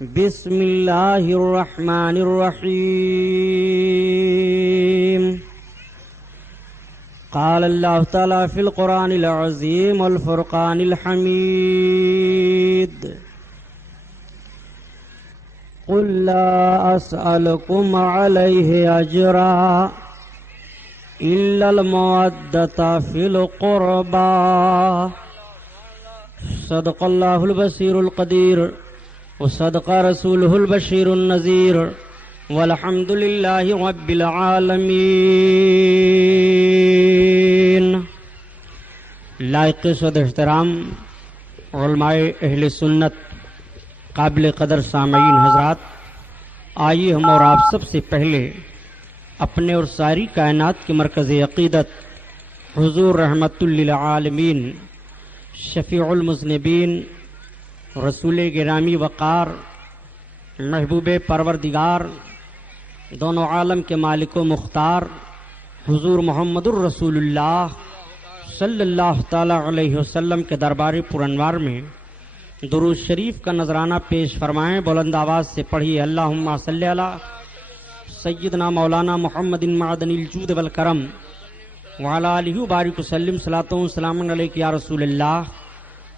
بسم اللہ الرحمن الرحیم قال اللہ تعالی فی القرآن العظیم والفرقان الحمید قل لا اسألکم علیہ اجرا الا المودۃ فی القربى صدق اللہ البصیر القدیر وصدق رسوله البشیر النذیر والحمد للہ رب العالمین۔ لائق صد احترام علماء اہل سنت، قابل قدر سامعین حضرات، آئیے ہم اور آپ سب سے پہلے اپنے اور ساری کائنات کے مرکز عقیدت حضور رحمت للعالمین شفیع المذنبین رسول گرامی وقار محبوب پروردگار دونوں عالم کے مالک و مختار حضور محمد الرسول اللہ صلی اللہ تعالی علیہ وسلم کے دربار پرانوار میں درود شریف کا نذرانہ پیش فرمائیں۔ بلند آواز سے پڑھیے اللہم صلی علی سیدنا مولانا محمد معدن الجود والکرم وعلی آلہ بارک وسلم صلاۃ و سلام علیک یا رسول اللہ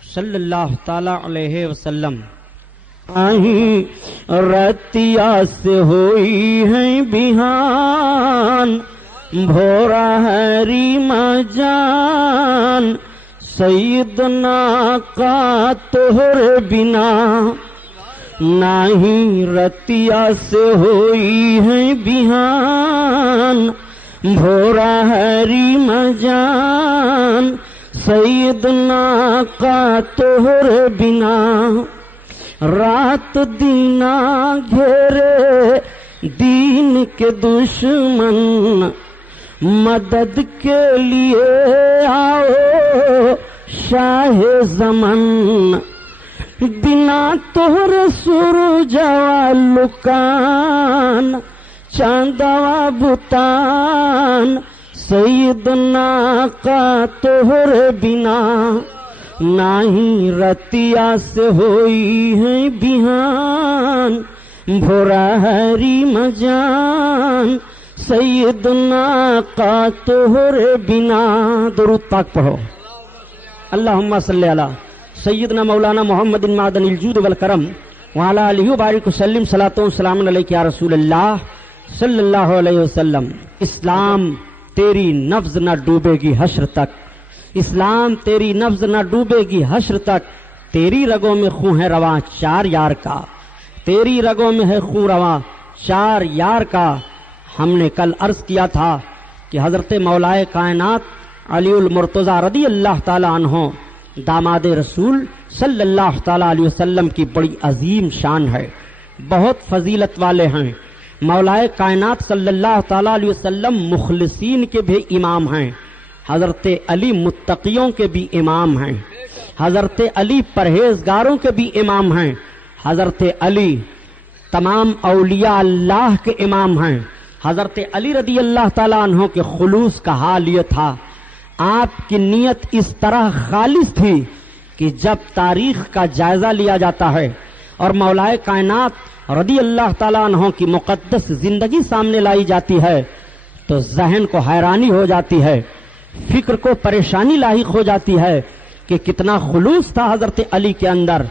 صلی اللہ تعالی علیہ وسلم۔ رتیا سے ہوئی ہے بہان بھورا ہے ریما جان سیدنا کا تہر بنا نہیں رتیا سے ہوئی ہے بہان بھورا ہے ریما جان سیدنا کا تہر بنا رات دینا گھیرے دین کے دشمن مدد کے لیے آؤ شاہ زمن بنا تہر سورج لکان چاندوا بتان سیدنا کا تہر بنا نہیں رتیا سے ہوئی ہے بہان بھورا ہے ریم جان سیدنا کا تہر بنا۔ درود پاک پڑھو۔ اللہم صلی علی سیدنا مولانا محمد معدن الجود والکرم وعلی آلہ بارک وسلم صلاۃ و سلام علیک یا رسول اللہ صلی اللہ علیہ وسلم۔ اسلام تیری نبض نہ ڈوبے گی حشر تک، اسلام تیری نبض نہ ڈوبے گی حشر تک، تیری رگوں میں خون ہے رواں چار یار کا، تیری رگوں میں ہے خون رواں چار یار کا۔ ہم نے کل عرض کیا تھا کہ حضرت مولائے کائنات علی المرتضیٰ رضی اللہ تعالی عنہ داماد رسول صلی اللہ تعالی علیہ وسلم کی بڑی عظیم شان ہے، بہت فضیلت والے ہیں۔ مولائے کائنات صلی اللہ تعالی علیہ وسلم مخلصین کے بھی امام ہیں، حضرت علی متقیوں کے بھی امام ہیں، حضرت علی پرہیزگاروں کے بھی امام ہیں، حضرت علی تمام اولیاء اللہ کے امام ہیں۔ حضرت علی رضی اللہ تعالیٰ عنہ کے خلوص کا حال یہ تھا، آپ کی نیت اس طرح خالص تھی کہ جب تاریخ کا جائزہ لیا جاتا ہے اور مولائے کائنات رضی اللہ تعالیٰ عنہ کی مقدس زندگی سامنے لائی جاتی ہے تو ذہن کو حیرانی ہو جاتی ہے، فکر کو پریشانی لاحق ہو جاتی ہے کہ کتنا خلوص تھا حضرت علی کے اندر،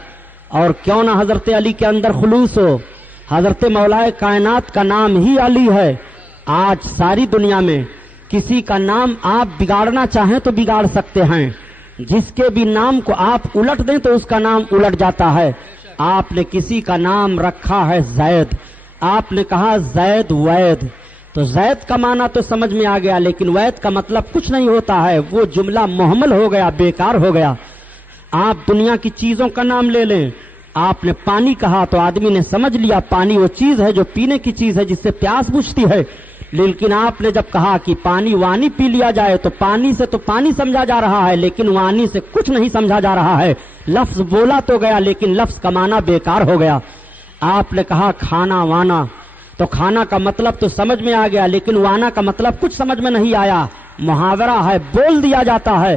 اور کیوں نہ حضرت علی کے اندر خلوص ہو۔ حضرت مولائے کائنات کا نام ہی علی ہے۔ آج ساری دنیا میں کسی کا نام آپ بگاڑنا چاہیں تو بگاڑ سکتے ہیں، جس کے بھی نام کو آپ الٹ دیں تو اس کا نام الٹ جاتا ہے۔ آپ نے کسی کا نام رکھا ہے زید، آپ نے کہا زید وید، تو زید کا معنی تو سمجھ میں آ گیا، لیکن وید کا مطلب کچھ نہیں ہوتا ہے، وہ جملہ محمل ہو گیا، بیکار ہو گیا۔ آپ دنیا کی چیزوں کا نام لے لیں، آپ نے پانی کہا تو آدمی نے سمجھ لیا پانی وہ چیز ہے جو پینے کی چیز ہے جس سے پیاس بجھتی ہے، لیکن آپ نے جب کہا کہ پانی وانی پی لیا جائے تو پانی سے تو پانی سمجھا جا رہا ہے، لیکن وانی سے کچھ نہیں سمجھا جا رہا ہے۔ لفظ بولا تو گیا لیکن لفظ کا معنی بیکار ہو گیا۔ آپ نے کہا کھانا وانا تو کھانا کا مطلب تو سمجھ میں آ گیا، لیکن وانا کا مطلب کچھ سمجھ میں نہیں آیا۔ محاورہ ہے، بول دیا جاتا ہے،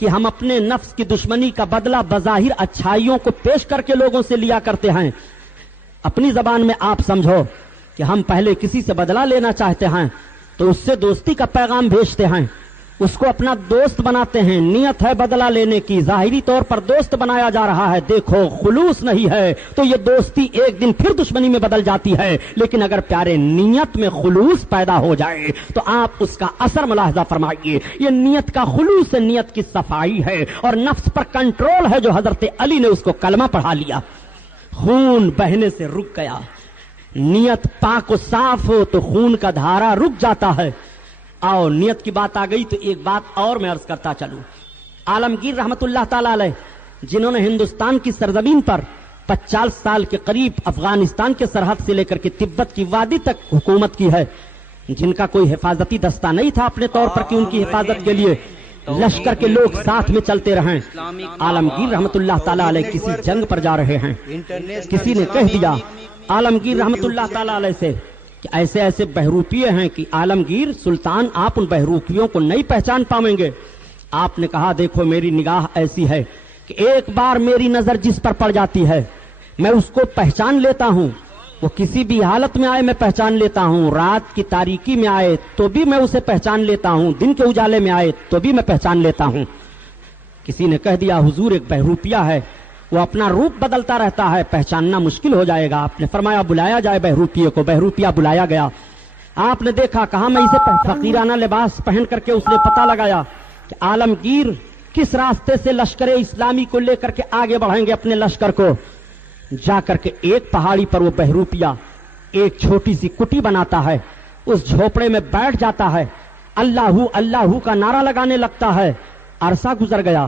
کہ ہم اپنے نفس کی دشمنی کا بدلہ بظاہر اچھائیوں کو پیش کر کے لوگوں سے لیا کرتے ہیں. اپنی زبان میں آپ سمجھو کہ ہم پہلے کسی سے بدلہ لینا چاہتے ہیں تو اس سے دوستی کا پیغام بھیجتے ہیں, اس کو اپنا دوست بناتے ہیں. نیت ہے بدلہ لینے کی, ظاہری طور پر دوست بنایا جا رہا ہے. دیکھو خلوص نہیں ہے تو یہ دوستی ایک دن پھر دشمنی میں بدل جاتی ہے. لیکن اگر پیارے نیت میں خلوص پیدا ہو جائے تو آپ اس کا اثر ملاحظہ فرمائیے. یہ نیت کا خلوص, نیت کی صفائی ہے اور نفس پر کنٹرول ہے, جو حضرت علی نے اس کو کلمہ پڑھا لیا, خون بہنے سے رک گیا. نیت پاک و صاف ہو تو خون کا دھارا رک جاتا ہے. آؤ نیت کی بات آ گئی تو ایک بات اور میں عرض کرتا چلوں. عالمگیر رحمت اللہ تعالی علیہ جنہوں نے ہندوستان کی سرزمین پر 50 سال کے قریب افغانستان کے سرحد سے لے کر کے تبت کی وادی تک حکومت کی ہے, جن کا کوئی حفاظتی دستہ نہیں تھا اپنے طور پر کہ ان کی حفاظت کے لیے لشکر کے لوگ ساتھ میں چلتے رہیں. عالمگیر رحمت اللہ تعالی علیہ کسی جنگ پر جا رہے ہیں, کسی نے کہہ دیا عالمگیر رحمت اللہ تعالی علیہ سے کہ ایسے ایسے بہروپیے ہیں کہ عالمگیر سلطان آپ ان بہروپیوں کو نہیں پہچان پائیں گے. آپ نے کہا دیکھو میری نگاہ ایسی ہے کہ ایک بار میری نظر جس پر پڑ جاتی ہے میں اس کو پہچان لیتا ہوں. وہ کسی بھی حالت میں آئے میں پہچان لیتا ہوں, رات کی تاریکی میں آئے تو بھی میں اسے پہچان لیتا ہوں, دن کے اجالے میں آئے تو بھی میں پہچان لیتا ہوں. کسی نے کہہ دیا حضور ایک بہروپیہ ہے, وہ اپنا روپ بدلتا رہتا ہے, پہچاننا مشکل ہو جائے گا. آپ نے فرمایا بلایا جائے بہروپیے کو. بہروپیہ بلایا گیا. آپ نے دیکھا, کہا میں اسے فقیرانہ لباس پہن کر کے اس نے پتہ لگایا کہ عالمگیر کس راستے سے لشکر اسلامی کو لے کر کے آگے بڑھیں گے اپنے لشکر کو. جا کر کے ایک پہاڑی پر وہ بہروپیہ ایک چھوٹی سی کٹی بناتا ہے, اس جھوپڑے میں بیٹھ جاتا ہے, اللہ اللہ کا نعرہ لگانے لگتا ہے. عرصہ گزر گیا,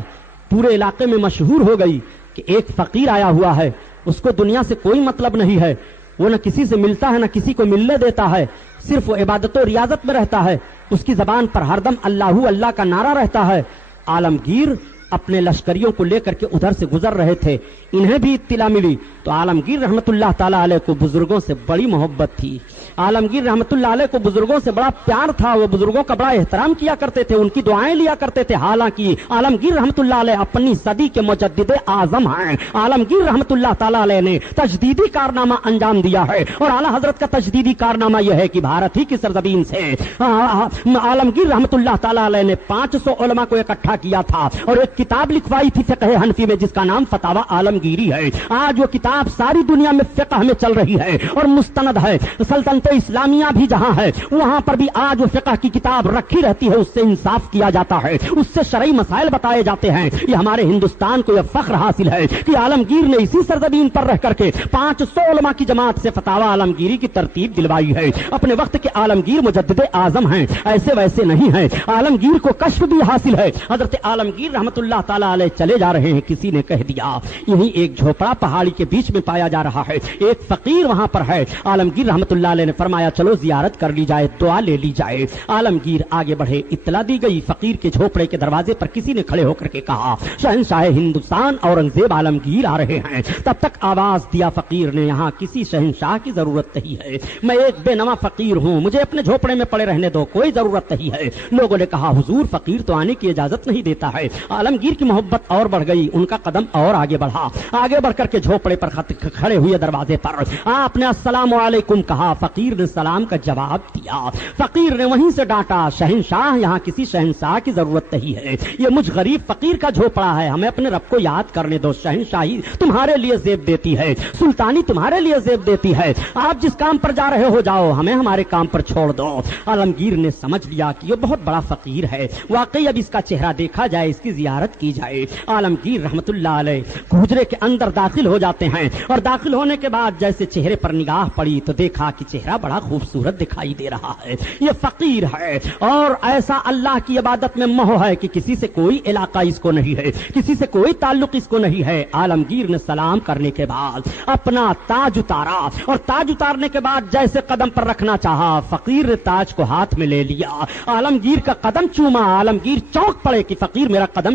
پورے علاقے میں مشہور ہو گئی کہ ایک فقیر آیا ہوا ہے, اس کو دنیا سے کوئی مطلب نہیں ہے, وہ نہ کسی سے ملتا ہے نہ کسی کو ملنے دیتا ہے, صرف وہ عبادت و ریاضت میں رہتا ہے, اس کی زبان پر ہردم اللہ اللہ کا نعرہ رہتا ہے. عالمگیر اپنے لشکریوں کو لے کر کے ادھر سے گزر رہے تھے, انہیں بھی اطلاع ملی تو عالمگیر رحمت اللہ تعالی علیہ کو بزرگوں سے بڑی محبت تھی. عالمگیر رحمت اللہ علیہ کو بزرگوں سے بڑا پیار تھا, وہ بزرگوں کا بڑا احترام کیا کرتے تھے, ان کی دعائیں لیا کرتے تھے. حالانکہ عالمگیر رحمت اللہ علیہ اپنی صدی کے مجدد اعظم ہیں. عالمگیر رحمت اللہ تعالی علیہ نے تجدیدی کارنامہ انجام دیا ہے, اور اعلیٰ حضرت کا تجدیدی کارنامہ یہ ہے کہ بھارت ہی کی سرزمین سے عالمگیر رحمت اللہ تعالی علیہ نے 500 علماء کو اکٹھا کیا تھا اور ایک کتاب لکھوائی تھی فقہ حنفی میں جس کا نام فتاوی عالمگیری ہے. آج وہ کتاب ساری دنیا میں فقہ میں چل رہی ہے اور مستند ہے. سلطنت اسلامیہ بھی جہاں ہے وہاں پر بھی آج وہ فقہ کی کتاب رکھی رہتی ہے, اس سے انصاف کیا جاتا ہے, اس سے شرعی مسائل بتائے جاتے ہیں. یہ ہمارے ہندوستان کو یہ فخر حاصل ہے کہ عالمگیر نے اسی سرزمین پر رہ کر کے 500 علماء کی جماعت سے فتاوی عالمگیری کی ترتیب دلوائی ہے. اپنے وقت کے عالمگیر مجدد اعظم ہیں, ایسے ویسے نہیں ہیں. عالمگیر کو کشف بھی حاصل ہے. حضرت عالمگیر رحمت اللہ تعالی علیہ چلے جا رہے ہیں, کسی نے کہہ دیا یہیں ایک جھوپڑا پہاڑی کے بیچ میں پایا جا رہا ہے, ایک فقیر وہاں پر ہے. عالمگیر رحمت اللہ علیہ نے فرمایا چلو زیارت کر لی جائے, دعا لے لی جائے. عالمگیر آگے بڑھے, اطلاع دی گئی فقیر کے جھوپڑے کے دروازے پر کسی نے کھڑے ہو کر کے کہا شہنشاہ ہندوستان اورنگزیب عالمگیر آ رہے ہیں. تب تک آواز دیا فقیر نے یہاں کسی شہنشاہ کی ضرورت نہیں ہے, میں ایک بے نوا فقیر ہوں, مجھے اپنے جھوپڑے میں پڑے رہنے دو, کوئی ضرورت نہیں ہے. لوگوں نے کہا حضور فقیر تو آنے کی اجازت نہیں دیتا ہے. عالمگیر کی محبت اور بڑھ گئی, ان کا قدم اور آگے بڑھا. آگے بڑھ کر کے جھوپڑے پر کھڑے ہوئے دروازے پر آپ نے السلام علیکم کہا. فقیر نے سلام کا جواب دیا. فقیر نے وہیں سے ڈانٹا شہنشاہ یہاں کسی شہنشاہ کی ضرورت نہیں ہے, یہ مجھ غریب فقیر کا جھوپڑا ہے, ہمیں اپنے رب کو یاد کرنے دو. شہنشاہی تمہارے لیے زیب دیتی ہے, سلطانی تمہارے لیے زیب دیتی ہے, آپ جس کام پر جا رہے ہو جاؤ, ہمیں ہمارے کام پر چھوڑ دو. عالمگیر نے سمجھ لیا کہ یہ بہت بڑا فقیر ہے, واقعی اب اس کا چہرہ دیکھا جائے, اس کی زیارت کی جائے. عالمگیر رحمت اللہ علیہ حجرے کے اندر داخل ہو جاتے ہیں, اور داخل ہونے کے بعد جیسے چہرے پر نگاہ پڑی تو دیکھا کہ چہرہ بڑا خوبصورت دکھائی دے رہا ہے. یہ فقیر ہے اور ایسا اللہ کی عبادت میں موہ ہے کہ کسی سے کوئی علاقہ اس کو نہیں ہے, کسی سے کوئی تعلق اس کو نہیں ہے. عالمگیر نے سلام کرنے کے بعد اپنا تاج اتارا, اور تاج اتارنے کے بعد جیسے قدم پر رکھنا چاہا, فقیر نے تاج کو ہاتھ میں لے لیا, عالمگیر کا قدم چوما. عالمگیر چونک پڑے کہ فقیر میرا قدم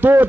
2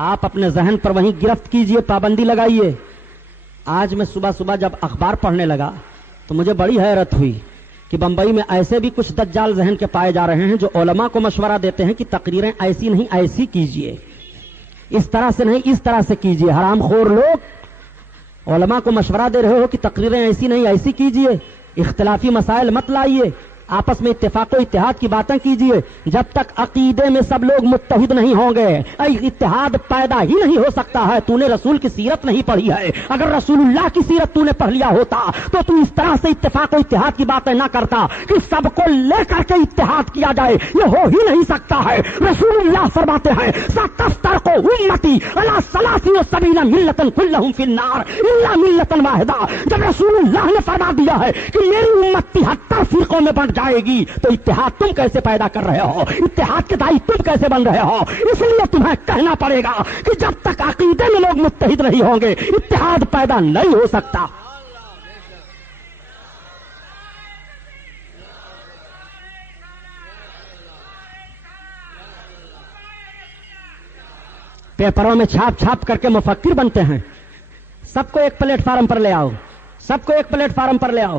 آپ اپنے ذہن پر وہیں گرفت کیجئے، پابندی لگائیے۔ آج میں صبح صبح جب اخبار پڑھنے لگا تو مجھے بڑی حیرت ہوئی کہ بمبئی میں ایسے بھی کچھ دجال ذہن کے پائے جا رہے ہیں جو علماء کو مشورہ دیتے ہیں کہ تقریریں ایسی نہیں ایسی کیجئے، اس طرح سے نہیں اس طرح سے کیجئے۔ حرام خور لوگ علماء کو مشورہ دے رہے ہو کہ تقریریں ایسی نہیں ایسی کیجئے، اختلافی مسائل مت لائیے، آپس میں اتفاق و اتحاد کی باتیں کیجئے۔ جب تک عقیدے میں سب لوگ متحد نہیں ہوں گے اتحاد پیدا ہی نہیں ہو سکتا ہے۔ تو نے رسول کی سیرت نہیں پڑھی ہے، اگر رسول اللہ کی سیرت تو نے پڑھ لیا ہوتا تو اس طرح سے اتفاق و اتحاد کی باتیں نہ کرتا کہ سب کو لے کر کے اتحاد کیا جائے، یہ ہو ہی نہیں سکتا ہے۔ رسول اللہ فرماتے ہیں ستفترق امتی علی 73 ملۃ کلھم فی النار الا ملۃ واحدہ۔ جب رسول اللہ نے فرما دیا ہے کہ میری امت 73 فرقوں میں بٹ جائے گی تو اتحاد تم کیسے پیدا کر رہے ہو، اتحاد کے دائی تم کیسے بن رہے ہو؟ اس لیے تمہیں کہنا پڑے گا کہ جب تک عقیدے میں لوگ متحد نہیں ہوں گے اتحاد پیدا نہیں ہو سکتا۔ پیپروں میں چھاپ چھاپ کر کے مفکر بنتے ہیں، سب کو ایک پلیٹ فارم پر لے آؤ، سب کو ایک پلیٹ فارم پر لے آؤ۔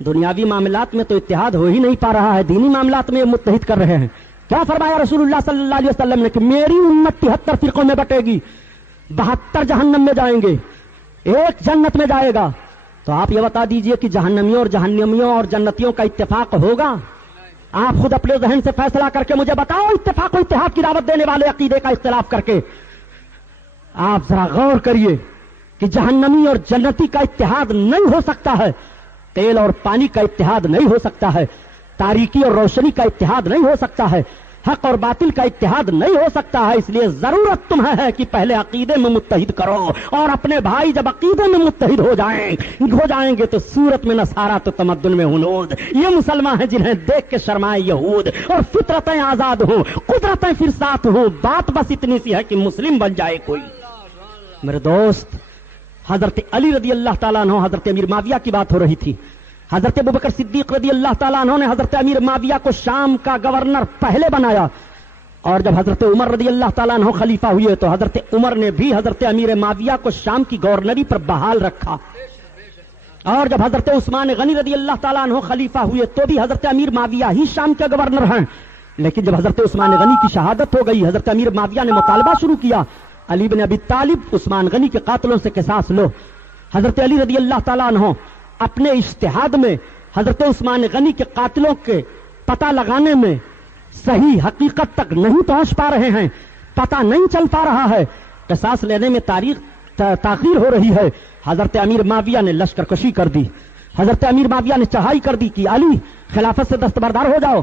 دنیاوی معاملات میں تو اتحاد ہو ہی نہیں پا رہا ہے، دینی معاملات میں یہ متحد کر رہے ہیں۔ کیا فرمایا رسول اللہ صلی اللہ علیہ وسلم نے کہ میری امت 73 فرقوں میں بٹے گی، 72 جہنم میں جائیں گے، ایک جنت میں جائے گا۔ تو آپ یہ بتا دیجئے کہ جہنمیوں اور جنتیوں کا اتفاق ہوگا؟ آپ خود اپنے ذہن سے فیصلہ کر کے مجھے بتاؤ، اتفاق و اتحاد کی دعوت دینے والے عقیدے کا اختلاف کر کے آپ ذرا غور کریے کہ جہنمی اور جنتی کا اتحاد نہیں ہو سکتا ہے، تیل اور پانی کا اتحاد نہیں ہو سکتا ہے، تاریکی اور روشنی کا اتحاد نہیں ہو سکتا ہے، حق اور باطل کا اتحاد نہیں ہو سکتا ہے۔ اس لیے ضرورت تمہیں ہے کہ پہلے عقیدے میں متحد کرو، اور اپنے بھائی جب عقیدے میں متحد ہو جائیں گے تو صورت میں نصارہ تو تمدن میں ہنود۔ یہ مسلمان ہیں جنہیں دیکھ کے شرمائے یہود، اور فطرتیں آزاد ہوں، قدرتیں پھر ساتھ ہوں، بات بس اتنی سی ہے کہ مسلم بن جائے کوئی۔ میرے دوست، حضرت علی رضی اللہ تعالیٰ عنہ، حضرت امیر معاویہ کی بات ہو رہی تھی۔ حضرت ابوبکر صدیق رضی اللہ تعالیٰ عنہ نے حضرت امیر معاویہ کو شام کا گورنر پہلے بنایا، اور جب حضرت عمر رضی اللہ تعالیٰ عنہ خلیفہ ہوئے تو حضرت عمر نے بھی حضرت امیر معاویہ کو شام کی گورنری پر بحال رکھا، اور جب حضرت عثمان غنی رضی اللہ تعالیٰ عنہ خلیفہ ہوئے تو بھی حضرت امیر معاویہ ہی شام کے گورنر ہیں۔ لیکن جب حضرت عثمان غنی کی شہادت ہو گئی، حضرت امیر معاویہ نے مطالبہ شروع کیا، علی بن ابی طالب عثمان غنی کے قاتلوں سے قصاص لو۔ حضرت علی رضی اللہ تعالیٰ عنہ اپنے اجتہاد میں حضرت عثمان غنی کے قاتلوں کے پتہ لگانے میں صحیح حقیقت تک نہیں پہنچ پا رہے ہیں، پتہ نہیں چل پا رہا ہے، قصاص لینے میں تاخیر ہو رہی ہے۔ حضرت امیر معاویہ نے لشکر کشی کر دی، حضرت امیر معاویہ نے چڑھائی کر دی کہ علی خلافت سے دستبردار ہو جاؤ،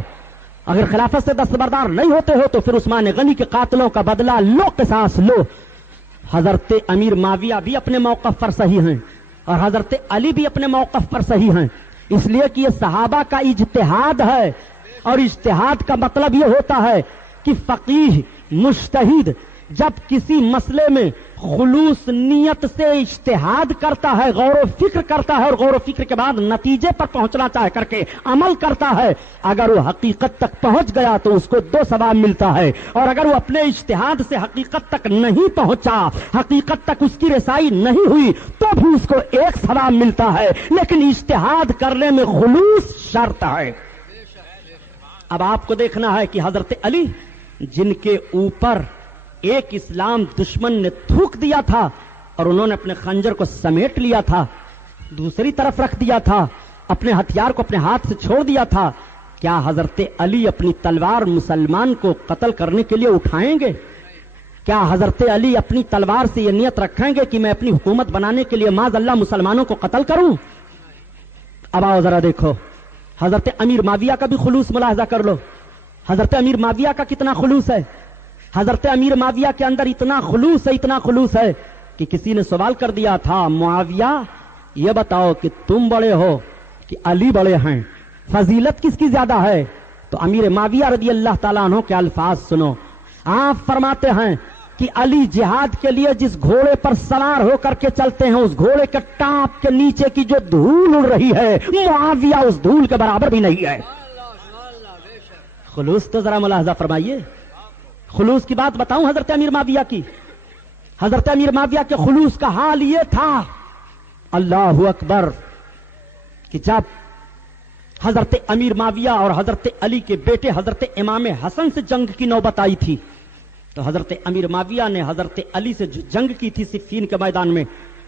اگر خلافت سے دستبردار نہیں ہوتے ہو تو پھر عثمان غنی کے قاتلوں کا بدلہ لو، قصاص لو۔ حضرت امیر معاویہ بھی اپنے موقف پر صحیح ہیں، اور حضرت علی بھی اپنے موقف پر صحیح ہیں، اس لیے کہ یہ صحابہ کا اجتہاد ہے، اور اجتہاد کا مطلب یہ ہوتا ہے کہ فقیہ مجتہد جب کسی مسئلے میں خلوص نیت سے اجتہاد کرتا ہے، غور و فکر کرتا ہے، اور غور و فکر کے بعد نتیجے پر پہنچنا چاہ کر کے عمل کرتا ہے، اگر وہ حقیقت تک پہنچ گیا تو اس کو 2 ثواب ملتا ہے، اور اگر وہ اپنے اجتہاد سے حقیقت تک نہیں پہنچا، حقیقت تک اس کی رسائی نہیں ہوئی تو بھی اس کو 1 ثواب ملتا ہے، لیکن اجتہاد کرنے میں خلوص شرط ہے۔ اب آپ کو دیکھنا ہے کہ حضرت علی جن کے اوپر ایک اسلام دشمن نے تھوک دیا تھا اور انہوں نے اپنے خنجر کو سمیٹ لیا تھا، دوسری طرف رکھ دیا تھا، اپنے ہتھیار کو اپنے ہاتھ سے چھوڑ دیا تھا، کیا حضرت علی اپنی تلوار مسلمان کو قتل کرنے کے لیے اٹھائیں گے؟ کیا حضرت علی اپنی تلوار سے یہ نیت رکھیں گے کہ میں اپنی حکومت بنانے کے لیے معاذ اللہ مسلمانوں کو قتل کروں؟ اب آؤ ذرا دیکھو، حضرت امیر معاویہ کا بھی خلوص ملاحظہ کر لو، حضرت امیر معاویہ کا کتنا خلوص ہے۔ حضرت امیر معاویہ کے اندر اتنا خلوص ہے کہ کسی نے سوال کر دیا تھا، معاویہ یہ بتاؤ کہ تم بڑے ہو کہ علی بڑے ہیں، فضیلت کس کی زیادہ ہے؟ تو امیر معاویہ رضی اللہ تعالیٰ عنہ کے الفاظ سنو، آپ فرماتے ہیں کہ علی جہاد کے لیے جس گھوڑے پر سوار ہو کر کے چلتے ہیں، اس گھوڑے کے ٹاپ کے نیچے کی جو دھول اڑ رہی ہے معاویہ اس دھول کے برابر بھی نہیں ہے۔ خلوص تو ذرا ملاحظہ فرمائیے، خلوص کی بات بتاؤں حضرت امیر معاویہ کی، حضرت امیر معاویہ کے خلوص کا حال یہ تھا، اللہ اکبر، کہ جب حضرت امیر معاویہ اور حضرت علی کے بیٹے حضرت امام حسن سے جنگ کی نوبت آئی تھی، تو حضرت امیر معاویہ نے حضرت علی سے جو جنگ کی تھی صفین کے میدان میں،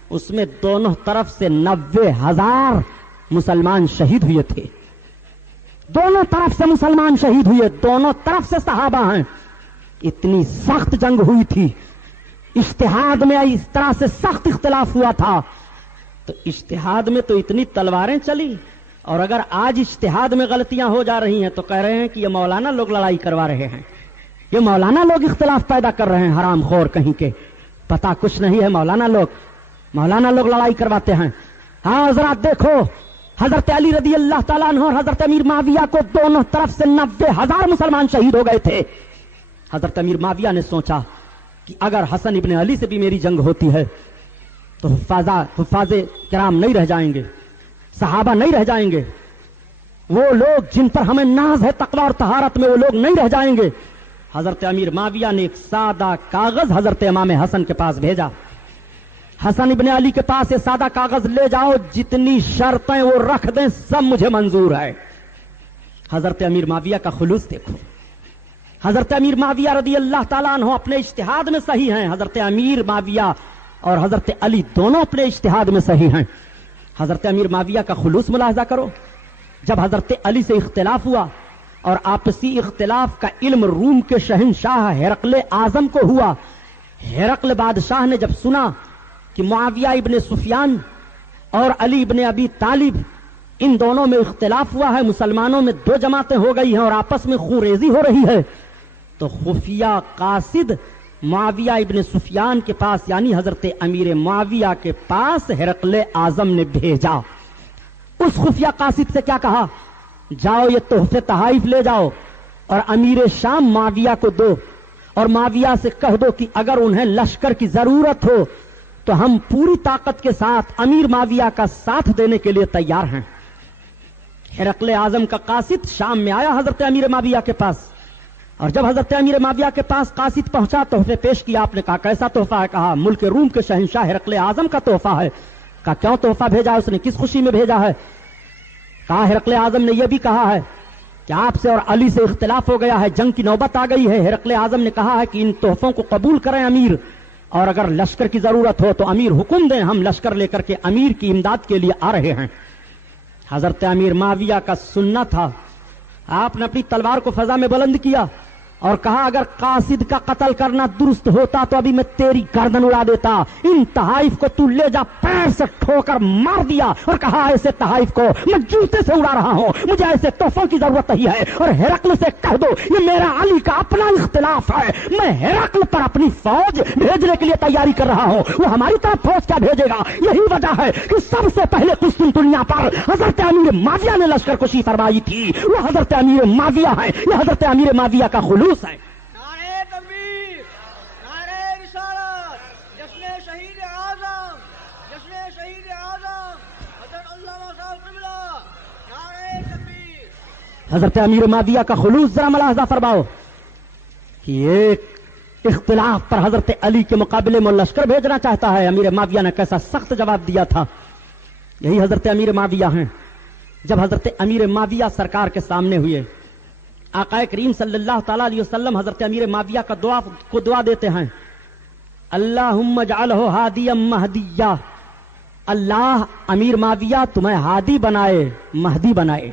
اس میں دونوں طرف سے 90,000 مسلمان شہید ہوئے تھے. دونوں طرف سے مسلمان شہید ہوئے، دونوں طرف سے صحابہ ہیں. اتنی سخت جنگ ہوئی تھی، اجتہاد میں اس طرح سے سخت اختلاف ہوا تھا. تو اجتہاد میں تو اتنی تلواریں چلی، اور اگر آج اجتہاد میں غلطیاں ہو جا رہی ہیں تو کہہ رہے ہیں کہ یہ مولانا لوگ لڑائی کروا رہے ہیں، یہ مولانا لوگ اختلاف پیدا کر رہے ہیں، حرام خور کہیں کے. پتا کچھ نہیں ہے، مولانا لوگ لڑائی کرواتے ہیں. ہاں حضرات دیکھو، حضرت علی رضی اللہ تعالیٰ عنہ اور حضرت امیر معاویہ کو دونوں طرف سے 90,000 مسلمان شہید ہو گئے تھے. حضرت امیر معاویہ نے سوچا کہ اگر حسن ابن علی سے بھی میری جنگ ہوتی ہے تو حفاظ کرام نہیں رہ جائیں گے، صحابہ نہیں رہ جائیں گے، وہ لوگ جن پر ہمیں ناز ہے تقوی اور طہارت میں، وہ لوگ نہیں رہ جائیں گے. حضرت امیر معاویہ نے ایک سادہ کاغذ حضرت امام حسن کے پاس بھیجا. حسن ابن علی کے پاس یہ سادہ کاغذ لے جاؤ، جتنی شرطیں وہ رکھ دیں سب مجھے منظور ہے. حضرت امیر معاویہ کا خلوص دیکھو. حضرت امیر معاویہ رضی اللہ تعالیٰ عنہ اپنے اجتہاد میں صحیح ہیں، حضرت امیر معاویہ اور حضرت علی دونوں اپنے اجتہاد میں صحیح ہیں. حضرت امیر معاویہ کا خلوص ملاحظہ کرو. جب حضرت علی سے اختلاف ہوا اور آپسی اختلاف کا علم روم کے شہنشاہ ہرقل اعظم کو ہوا، ہرقل بادشاہ نے جب سنا کہ معاویہ ابن سفیان اور علی ابن ابی طالب ان دونوں میں اختلاف ہوا ہے، مسلمانوں میں دو جماعتیں ہو گئی ہیں اور آپس میں خون ریزی ہو رہی ہے، تو خفیہ قاصد معاویہ ابن سفیان کے پاس یعنی حضرت امیر معاویہ کے پاس ہرقل اعظم نے بھیجا. اس خفیہ قاصد سے کیا کہا؟ جاؤ یہ تحفے تحائف لے جاؤ اور امیر شام معاویہ کو دو، اور معاویہ سے کہہ دو کہ اگر انہیں لشکر کی ضرورت ہو تو ہم پوری طاقت کے ساتھ امیر معاویہ کا ساتھ دینے کے لیے تیار ہیں. ہرقل اعظم کا قاصد شام میں آیا حضرت امیر معاویہ کے پاس، اور جب حضرت امیر معاویہ کے پاس قاصد پہنچا، تحفے پیش کیا. آپ نے کہا کیسا تحفہ ہے؟ کہا ملک روم کے شہنشاہ ہرقل اعظم کا تحفہ ہے. کہا کیوں تحفہ بھیجا ہے؟ اس نے کس خوشی میں بھیجا ہے؟ کہا ہرقل اعظم نے یہ بھی کہا ہے کہ آپ سے اور علی سے اختلاف ہو گیا ہے، جنگ کی نوبت آ گئی ہے. ہرقل اعظم نے کہا ہے کہ ان تحفوں کو قبول کریں امیر، اور اگر لشکر کی ضرورت ہو تو امیر حکم دیں، ہم لشکر لے کر کے امیر کی امداد کے لیے آ رہے ہیں. حضرت امیر معاویہ کا سننا تھا، آپ نے اپنی تلوار کو فضا میں بلند کیا اور کہا اگر قاصد کا قتل کرنا درست ہوتا تو ابھی میں تیری گردن اڑا دیتا. ان تحائف کو تو لے جا. پیر سے ٹھوکر مار دیا اور کہا ایسے تحائف کو میں جوتے سے اڑا رہا ہوں، مجھے ایسے تحفوں کی ضرورت نہیں ہے. اور ہرقل سے کہہ دو یہ میرا علی کا اپنا اختلاف ہے، میں ہرقل پر اپنی فوج بھیجنے کے لیے تیاری کر رہا ہوں، وہ ہماری طرف فوج کیا بھیجے گا. یہی وجہ ہے کہ سب سے پہلے قسطنطنیہ پر حضرت امیر معاویہ نے لشکر کشی فرمائی تھی. وہ حضرت امیر معاویہ ہے، یہ حضرت امیر معاویہ کا خلوص ہے. نعرہ تکبیر، نعرہ رسالت، جشن شہید اعظم، جشن شہید اعظم حضرت علامہ صاحب قبلہ، نعرہ تکبیر. حضرت امیر معاویہ کا خلوص ذرا ملاحظہ فرماؤ کہ ایک اختلاف پر حضرت علی کے مقابلے میں لشکر بھیجنا چاہتا ہے. امیر معاویہ نے کیسا سخت جواب دیا تھا. یہی حضرت امیر معاویہ ہیں. جب حضرت امیر معاویہ سرکار کے سامنے ہوئے، آقا کریم صلی اللہ تعالی علیہ وسلم حضرت امیر معاویہ کا دعا دیتے ہیں، اللہم اجعلہ ہادیا مہدیا. اللہ امیر معاویہ تمہیں ہادی بنائے، مہدی بنائے.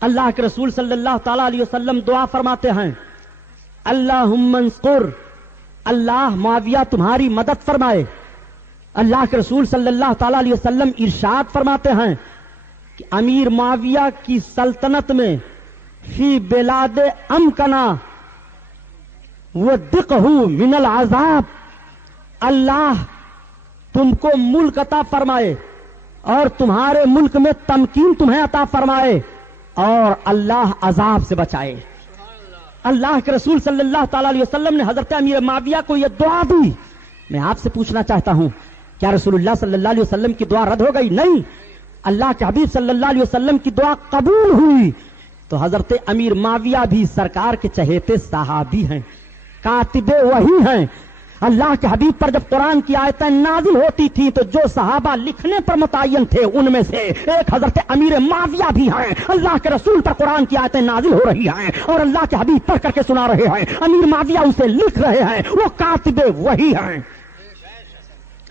اللہ کے رسول صلی اللہ تعالی علیہ وسلم دعا فرماتے ہیں، اللہم انصر، اللہ معاویہ تمہاری مدد فرمائے. اللہ کے رسول صلی اللہ تعالی علیہ وسلم ارشاد فرماتے ہیں کہ امیر معاویہ کی سلطنت میں فی بلاد امکنا ودقہ من العذاب، اللہ تم کو ملک عطا فرمائے اور تمہارے ملک میں تمکین تمہیں عطا فرمائے اور اللہ عذاب سے بچائے. اللہ کے رسول صلی اللہ تعالی علیہ وسلم نے حضرت امیر معاویہ کو یہ دعا دی. میں آپ سے پوچھنا چاہتا ہوں کیا رسول اللہ صلی اللہ علیہ وسلم کی دعا رد ہو گئی؟ نہیں، اللہ کے حبیب صلی اللہ علیہ وسلم کی دعا قبول ہوئی. تو حضرت امیر معاویہ بھی سرکار کے چہیتے صحابی ہیں، کاتب وحی ہیں. اللہ کے حبیب پر جب قرآن کی آیتیں نازل ہوتی تھی تو جو صحابہ لکھنے پر متعین تھے ان میں سے ایک حضرت امیر معاویہ بھی ہیں. اللہ کے رسول پر قرآن کی آیتیں نازل ہو رہی ہیں اور اللہ کے حبیب پڑھ کر کے سنا رہے ہیں, امیر معاویہ اسے لکھ رہے ہیں, وہ کاتب وحی ہیں.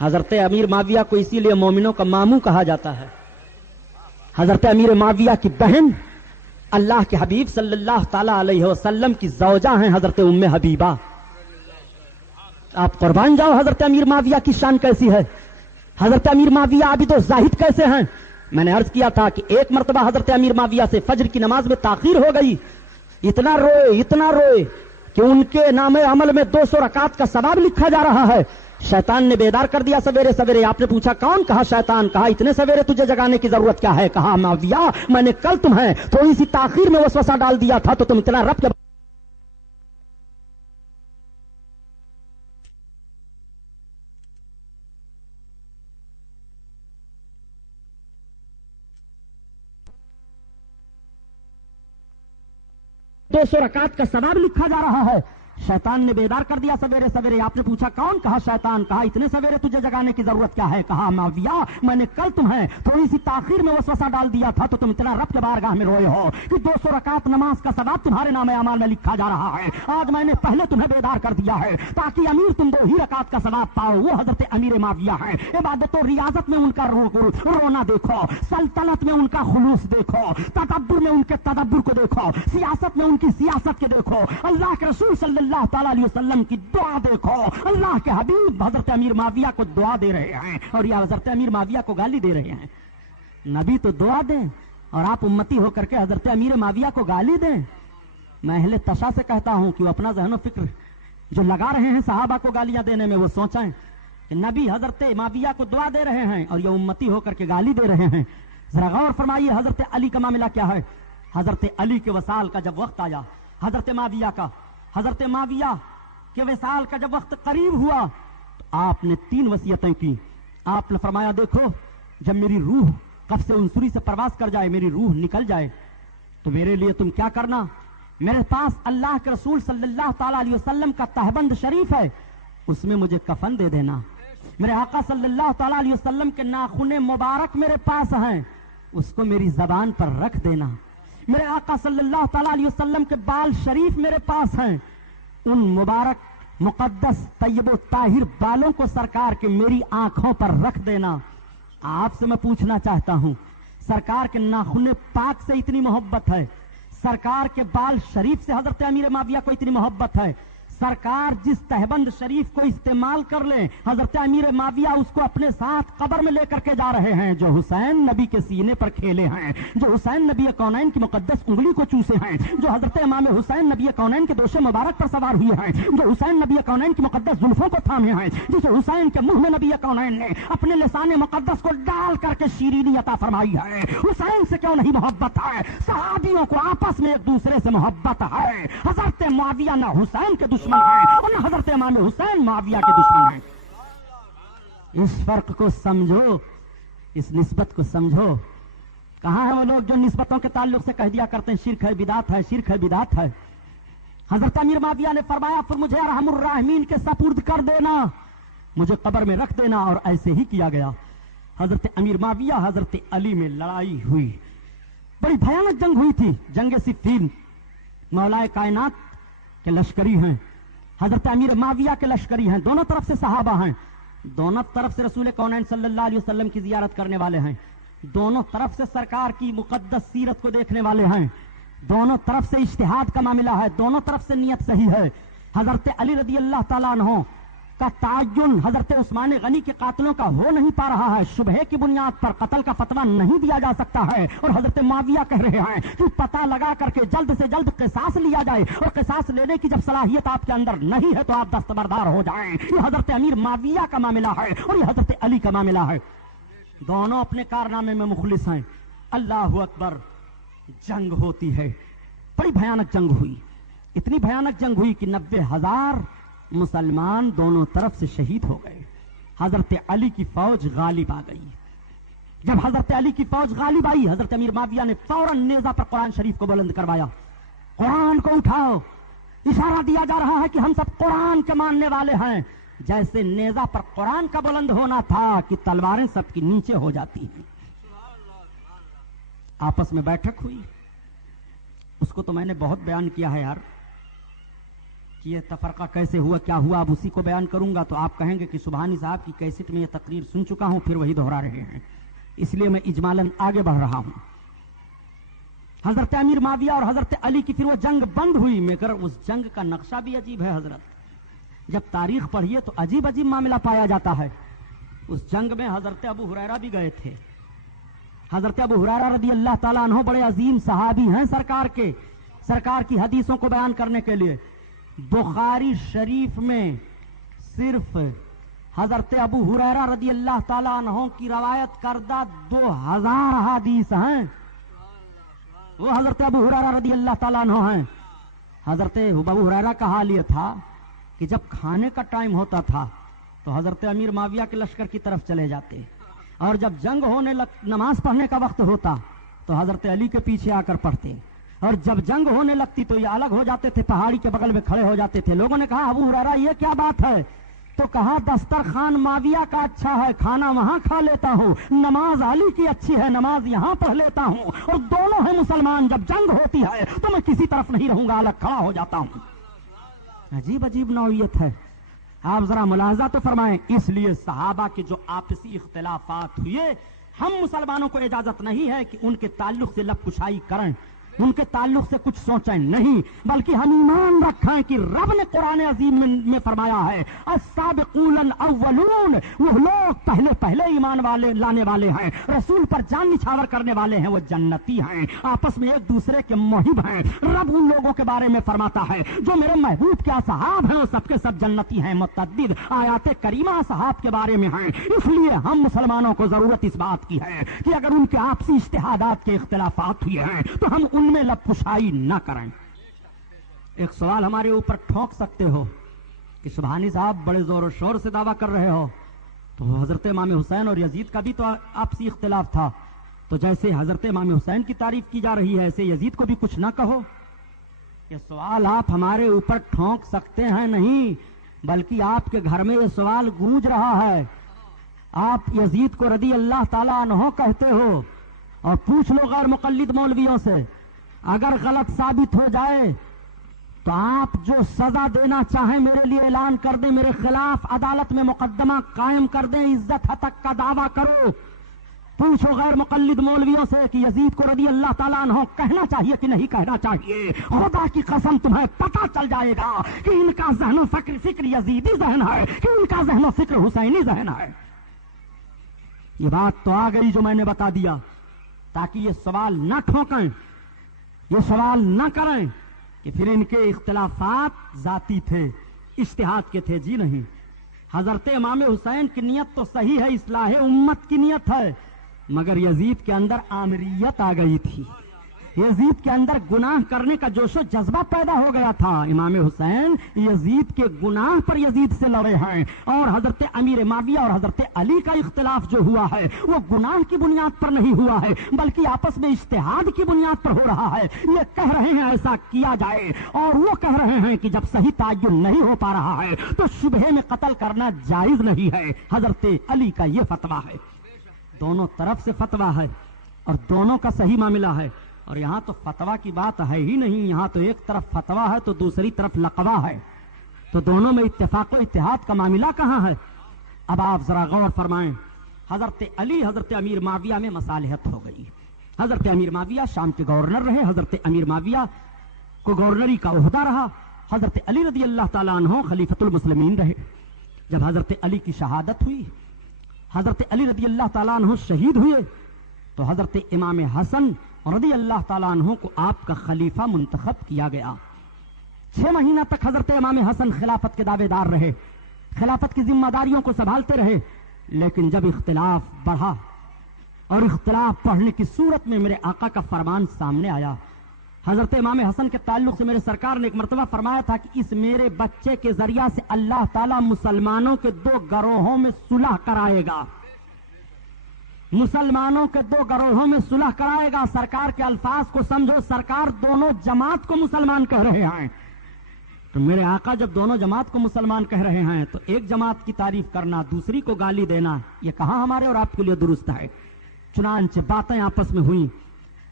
حضرت امیر معاویہ کو اسی لیے مومنوں کا ماموں کہا جاتا ہے. حضرت امیر معاویہ کی بہن اللہ کے حبیب صلی اللہ تعالی علیہ وسلم کی زوجہ ہیں حضرت ام حبیبہ. آپ قربان جاؤ حضرت امیر معاویہ کی شان کیسی ہے, حضرت امیر معاویہ عابد و زاہد کیسے ہیں. میں نے عرض کیا تھا کہ ایک مرتبہ حضرت امیر معاویہ سے فجر کی نماز میں تاخیر ہو گئی, اتنا روئے کہ ان کے نام عمل میں 200 رکعت کا ثواب لکھا جا رہا ہے. شیطان نے بیدار کر دیا سویرے سویرے. آپ نے پوچھا کون؟ کہا شیطان. کہا اتنے سویرے تجھے جگانے کی ضرورت کیا ہے؟ کہا معاویہ میں نے کل تمہیں تھوڑی سی تاخیر میں وسوسہ ڈال دیا تھا تو تم اتنا رب کے دو سو رکعت کا ثواب لکھا جا رہا ہے. شیطان نے بیدار کر دیا سویرے سویرے. آپ نے پوچھا کون؟ کہا شیطان. کہا اتنے سویرے تجھے جگانے کی ضرورت کیا ہے؟ کہا معاویہ میں نے کل تمہیں تھوڑی سی تاخیر میں وسوسہ ڈال دیا تھا تو تم اتنا رب کے بارگاہ میں روئے ہو کہ 200 رکعت نماز کا ثواب تمہارے نام اعمال میں لکھا جا رہا ہے. آج میں نے پہلے تمہیں بیدار کر دیا ہے تاکہ امیر تم 2 ہی رکعت کا ثواب پاؤ. وہ حضرت امیر معاویہ ہیں. عبادت و ریاضت میں ان کا رونا دیکھو, سلطنت میں ان کا خلوص دیکھو, تدبر میں ان کے تدبر کو دیکھو, سیاست میں ان کی سیاست کے دیکھو, اللہ کے رسول صلی اللہ تعالی علیہ وسلم کی دعا دیکھو. اللہ کے حبیب حضرت امیر معاویہ کو دعا دے رہے ہیں اور یہ حضرت امیر معاویہ کو گالی دے رہے ہیں. نبی تو دعا دیں اور آپ امتی ہو کر کے حضرت امیر معاویہ کو گالی دیں. میں اہل تشا سے کہتا ہوں کہ وہ اپنا ذہن و فکر جو لگا رہے ہیں صحابہ کو گالیاں دینے میں وہ سوچیں کہ نبی حضرت معاویہ کو دعا دے رہے ہیں اور یہ امتی ہو کر کے گالی دے رہے ہیں. ذرا غور فرمائیے حضرت علی کا معاملہ کیا ہے. حضرت علی کے وصال کا جب وقت آیا, حضرت معاویہ کے وصال کا جب وقت قریب ہوا تو آپ نے 3 وصیتیں کی. آپ نے فرمایا دیکھو جب میری روح قفس عنصری سے پرواز کر جائے, میری روح نکل جائے تو میرے لیے تم کیا کرنا, میرے پاس اللہ کے رسول صلی اللہ تعالی علیہ وسلم کا تہبند شریف ہے, اس میں مجھے کفن دے دینا. میرے آقا صلی اللہ تعالی علیہ وسلم کے ناخن مبارک میرے پاس ہیں, اس کو میری زبان پر رکھ دینا. میرے آقا صلی اللہ تعالی علیہ وسلم کے بال شریف میرے پاس ہیں, ان مبارک مقدس طیب و طاہر بالوں کو سرکار کے میری آنکھوں پر رکھ دینا. آپ سے میں پوچھنا چاہتا ہوں, سرکار کے ناخن پاک سے اتنی محبت ہے, سرکار کے بال شریف سے حضرت امیر معاویہ کو اتنی محبت ہے, سرکار جس تہبند شریف کو استعمال کر لیں حضرت امیر معاویہ اس کو اپنے ساتھ قبر میں لے کر کے جا رہے ہیں. جو حسین نبی کے سینے پر کھیلے ہیں, جو حسین نبی کونین کی مقدس انگلی کو چوسے ہیں, جو حضرت امام حسین نبی کونین کے دوش مبارک پر سوار ہوئے ہیں, جو حسین نبی کونین کی مقدس زلفوں کو تھامے ہیں, جس حسین کے منہ میں نبی کونین نے اپنے لسان مقدس کو ڈال کر کے شیرینی عطا فرمائی ہے. حسین سے کیوں نہیں محبت ہے؟ صحابیوں کو آپس میں ایک دوسرے سے محبت ہے. حضرت معاویہ نہ حسین کے دشمن ہیں اور نہ حضرت امام حسین معاویہ کے دشمن ہیں. اس فرق کو سمجھو, اس نسبت کو سمجھو. کہاں ہیں وہ لوگ جو نسبتوں کے تعلق سے کہہ دیا کرتے ہیں شرک ہے بدعت ہے, شرک ہے بدعت ہے. حضرت امیر معاویہ نے فرمایا پھر مجھے ارحم الراحمین کے سپرد کر دینا, مجھے قبر میں رکھ دینا. اور ایسے ہی کیا گیا. حضرت امیر معاویہ حضرت علی میں لڑائی ہوئی, بڑی بھیانک جنگ ہوئی تھی, جنگ صفین. مولا کائنات کے لشکری ہیں, حضرت امیر معاویہ کے لشکری ہیں, دونوں طرف سے صحابہ ہیں, دونوں طرف سے رسول کونین صلی اللہ علیہ وسلم کی زیارت کرنے والے ہیں, دونوں طرف سے سرکار کی مقدس سیرت کو دیکھنے والے ہیں, دونوں طرف سے اجتہاد کا معاملہ ہے, دونوں طرف سے نیت صحیح ہے. حضرت علی رضی اللہ تعالیٰ عنہ کا تعین حضرت عثمان غنی کے قاتلوں کا ہو نہیں پا رہا ہے, شبہے کی بنیاد پر قتل کا فتویٰ نہیں دیا جا سکتا ہے. اور حضرت معاویہ کہہ رہے ہیں کہ پتہ لگا کر کے جلد سے جلد قصاص لیا جائے, اور قصاص لینے کی جب صلاحیت آپ کے اندر نہیں ہے تو آپ دستبردار ہو جائیں. یہ حضرت امیر معاویہ کا معاملہ ہے اور یہ حضرت علی کا معاملہ ہے. دونوں اپنے کارنامے میں مخلص ہیں. اللہ اکبر. جنگ ہوتی ہے, بڑی بھیانک جنگ ہوئی, اتنی بھیانک جنگ ہوئی کہ 90,000 مسلمان دونوں طرف سے شہید ہو گئے. حضرت علی کی فوج غالب آ گئی. جب حضرت علی کی فوج غالب آئی, حضرت امیر معاویہ نے فوراً نیزہ پر قرآن شریف کو بلند کروایا. قرآن کو اٹھاؤ. اشارہ دیا جا رہا ہے کہ ہم سب قرآن کے ماننے والے ہیں. جیسے نیزہ پر قرآن کا بلند ہونا تھا کہ تلواریں سب کی نیچے ہو جاتی ہیں. آپس میں بیٹھک ہوئی. اس کو تو میں نے بہت بیان کیا ہے یار کہ یہ تفرقہ کیسے ہوا کیا ہوا. اب اسی کو بیان کروں گا تو آپ کہیں گے کہ سبحانی صاحب کی کیسٹ میں یہ تقریر سن چکا ہوں پھر وہی دہرا رہے ہیں. اس لیے میں اجمالاً آگے بڑھ رہا ہوں. حضرت امیر معاویہ اور حضرت علی کی پھر وہ جنگ بند ہوئی. مگر اس جنگ کا نقشہ بھی عجیب ہے حضرت. جب تاریخ پڑھیے تو عجیب عجیب معاملہ پایا جاتا ہے. اس جنگ میں حضرت ابو ہریرہ بھی گئے تھے. حضرت ابو ہریرہ رضی اللہ تعالیٰ عنہ بڑے عظیم صحابی ہیں سرکار کے. سرکار کی حدیثوں کو بیان کرنے کے لیے بخاری شریف میں صرف حضرت ابو ہریرہ رضی اللہ تعالیٰ عنہ کی روایت کردہ 2000 حدیث ہیں. وہ حضرت ابو ہریرہ رضی اللہ تعالیٰ عنہ ہیں. حضرت ابو ہریرہ کا حال یہ تھا کہ جب کھانے کا ٹائم ہوتا تھا تو حضرت امیر معاویہ کے لشکر کی طرف چلے جاتے, اور جب جنگ ہونے نماز پڑھنے کا وقت ہوتا تو حضرت علی کے پیچھے آ کر پڑھتے, اور جب جنگ ہونے لگتی تو یہ الگ ہو جاتے تھے, پہاڑی کے بغل میں کھڑے ہو جاتے تھے. لوگوں نے کہا ابو ہریرہ یہ کیا بات ہے؟ تو کہا دسترخوان معاویہ کا اچھا ہے, کھانا وہاں کھا لیتا ہوں, نماز علی کی اچھی ہے, نماز یہاں پڑھ لیتا ہوں, اور دونوں ہیں مسلمان. جب جنگ ہوتی ہے تو میں کسی طرف نہیں رہوں گا, الگ کھڑا ہو جاتا ہوں. عجیب عجیب نوعیت ہے. آپ ذرا ملاحظہ تو فرمائیں. اس لیے صحابہ کے جو آپسی اختلافات ہوئے, ہم مسلمانوں کو اجازت نہیں ہے کہ ان کے تعلق سے لب کشائی کریں, ان کے تعلق سے کچھ سوچیں نہیں, بلکہ ہم ایمان رکھیں کہ رب نے قرآن عظیم میں فرمایا ہے السابقون الاولون, وہ لوگ پہلے ایمان والے لانے والے ہیں, رسول پر جان نچھاور کرنے والے ہیں, وہ جنتی ہیں, آپس میں ایک دوسرے کے محب ہیں. رب ان لوگوں کے بارے میں فرماتا ہے جو میرے محبوب کے اصحاب ہیں وہ سب کے سب جنتی ہیں. متعدد آیات کریمہ اصحاب کے بارے میں ہیں. اس لیے ہم مسلمانوں کو ضرورت اس بات کی ہے کہ اگر ان کے آپسی اجتہادات کے اختلافات ہوئے ہیں تو ہم ان میں لب کشائی نہ کریں. ایک سوال ہمارے اوپر ٹھونک سکتے ہو کہ سبحانی صاحب بڑے زور و شور سے دعویٰ کر رہے ہو, تو حضرت امام حسین اور یزید کا بھی تو آپسی اختلاف تھا, تو جیسے حضرت امام حسین کی تعریف کی جا رہی ہے ایسے یزید کو بھی کچھ نہ کہو. یہ سوال آپ ہمارے اوپر ٹھونک سکتے ہیں نہیں, بلکہ آپ کے گھر میں یہ سوال گونج رہا ہے. آپ یزید کو رضی اللہ تعالیٰ عنہ کہتے ہو, اور پوچھ لو غیر مقلد مولویوں سے, اگر غلط ثابت ہو جائے تو آپ جو سزا دینا چاہیں میرے لیے اعلان کر دیں, میرے خلاف عدالت میں مقدمہ قائم کر دیں, عزت حتک کا دعویٰ کرو. پوچھو غیر مقلد مولویوں سے کہ یزید کو رضی اللہ تعالیٰ عنہ کہنا چاہیے کہ نہیں کہنا چاہیے. خدا کی قسم تمہیں پتہ چل جائے گا کہ ان کا ذہن و فکر یزیدی ذہن ہے کہ ان کا ذہن و فکر حسینی ذہن ہے. یہ بات تو آ گئی جو میں نے بتا دیا, تاکہ یہ سوال نہ ٹھوکیں, یہ سوال نہ کریں کہ پھر ان کے اختلافات ذاتی تھے, اجتہاد کے تھے. جی نہیں, حضرت امام حسین کی نیت تو صحیح ہے, اصلاح امت کی نیت ہے, مگر یزید کے اندر آمریت آ گئی تھی. یزید کے اندر گناہ کرنے کا جوش و جذبہ پیدا ہو گیا تھا. امام حسین یزید کے گناہ پر یزید سے لڑے ہیں, اور حضرت امیر معاویہ اور حضرت علی کا اختلاف جو ہوا ہے وہ گناہ کی بنیاد پر نہیں ہوا ہے, بلکہ آپس میں اجتہاد کی بنیاد پر ہو رہا ہے. یہ کہہ رہے ہیں ایسا کیا جائے, اور وہ کہہ رہے ہیں کہ جب صحیح تعین نہیں ہو پا رہا ہے تو شبہے میں قتل کرنا جائز نہیں ہے. حضرت علی کا یہ فتویٰ ہے. دونوں طرف سے فتویٰ ہے اور دونوں کا صحیح معاملہ ہے. اور یہاں تو فتویٰ کی بات ہے ہی نہیں, یہاں تو ایک طرف فتویٰ ہے تو دوسری طرف لقوہ ہے, تو دونوں میں اتفاق و اتحاد کا معاملہ کہاں ہے؟ اب آپ ذرا غور فرمائیں. حضرت علی حضرت امیر معاویہ میں مصالحت ہو گئی. حضرت امیر معاویہ شام کے گورنر رہے, حضرت امیر معاویہ کو گورنری کا عہدہ رہا, حضرت علی رضی اللہ تعالیٰ عنہ خلیفۃ المسلمین رہے. جب حضرت علی کی شہادت ہوئی, حضرت علی رضی اللہ تعالیٰ عنہ شہید ہوئے, تو حضرت امام حسن رضی اللہ تعالیٰ عنہ کو آپ کا خلیفہ منتخب کیا گیا. 6 مہینہ تک حضرت امام حسن خلافت کے دعوے دار رہے, خلافت کی ذمہ داریوں کو سنبھالتے رہے. لیکن جب اختلاف بڑھا اور اختلاف بڑھنے کی صورت میں میرے آقا کا فرمان سامنے آیا, حضرت امام حسن کے تعلق سے میرے سرکار نے ایک مرتبہ فرمایا تھا کہ اس میرے بچے کے ذریعہ سے اللہ تعالیٰ مسلمانوں کے 2 گروہوں میں صلح کرائے گا, مسلمانوں کے 2 گروہوں میں صلح کرائے گا. سرکار کے الفاظ کو سمجھو, سرکار دونوں جماعت کو مسلمان کہہ رہے ہیں. تو میرے آقا جب دونوں جماعت کو مسلمان کہہ رہے ہیں تو ایک جماعت کی تعریف کرنا، دوسری کو گالی دینا، یہ کہاں ہمارے اور آپ کے لیے درست ہے؟ چنانچہ باتیں آپس میں ہوئیں.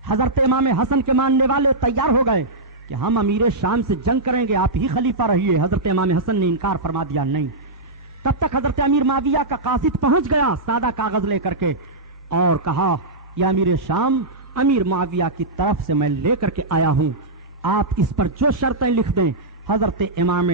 حضرت امام حسن کے ماننے والے تیار ہو گئے کہ ہم امیر شام سے جنگ کریں گے، آپ ہی خلیفہ رہیے. حضرت امام حسن نے انکار فرما دیا، نہیں. تب تک حضرت امیر معاویہ کا قاصد پہنچ گیا سادہ کاغذ لے کر کے اور کہا، یا امیر شام، امیر معاویہ کی طرف سے میں لے کر کے آیا ہوں، آپ اس پر جو شرطیں لکھ دیں. حضرت امام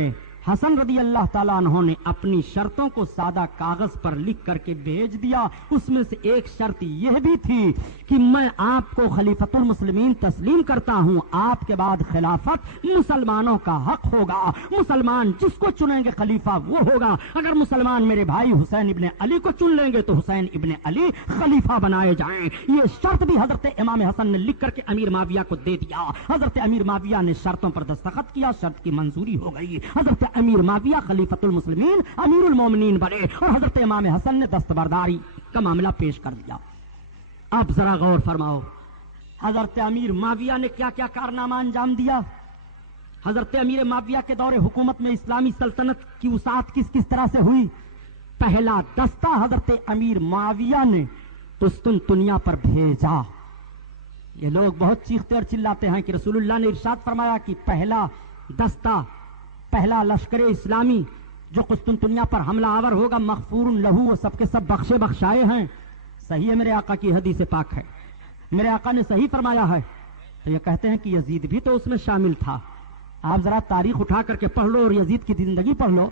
حسن رضی اللہ تعالیٰ عنہ نے اپنی شرطوں کو سادہ کاغذ پر لکھ کر کے بھیج دیا. اس میں سے ایک شرط یہ بھی تھی کہ میں آپ کو خلیفۃ المسلمین تسلیم کرتا ہوں، آپ کے بعد خلافت مسلمانوں کا حق ہوگا، مسلمان جس کو چنیں گے خلیفہ وہ ہوگا. اگر مسلمان میرے بھائی حسین ابن علی کو چن لیں گے تو حسین ابن علی خلیفہ بنائے جائیں. یہ شرط بھی حضرت امام حسن نے لکھ کر کے امیر معاویہ کو دے دیا. حضرت امیر معاویہ نے شرطوں پر دستخط کیا، شرط کی منظوری ہو گئی. حضرت امیر معاویہ خلیفۃ المسلمین امیر المومنین بنے اور حضرت امام حسن نے دستبرداری کا معاملہ پیش کر دیا. اب ذرا غور فرماؤ، حضرت امیر معاویہ نے کیا کیا کارنامہ انجام دیا. حضرت امیر معاویہ کے دور حکومت میں اسلامی سلطنت کی وسعت کس کس طرح سے ہوئی. پہلا دستہ حضرت امیر معاویہ نے قسطنطنیہ پر بھیجا. یہ لوگ بہت چیختے اور چلاتے ہیں کہ رسول اللہ نے ارشاد فرمایا کہ پہلا دستہ، پہلا لشکر اسلامی جو قسطنطنیہ پر حملہ آور ہوگا مغفور لہو، وہ سب کے سب بخشے بخشائے ہیں. صحیح ہے، میرے آقا کی حدیث پاک ہے، میرے آقا نے صحیح فرمایا ہے. تو یہ کہتے ہیں کہ یزید بھی تو اس میں شامل تھا. آپ ذرا تاریخ اٹھا کر کے پڑھ لو اور یزید کی زندگی پڑھ لو.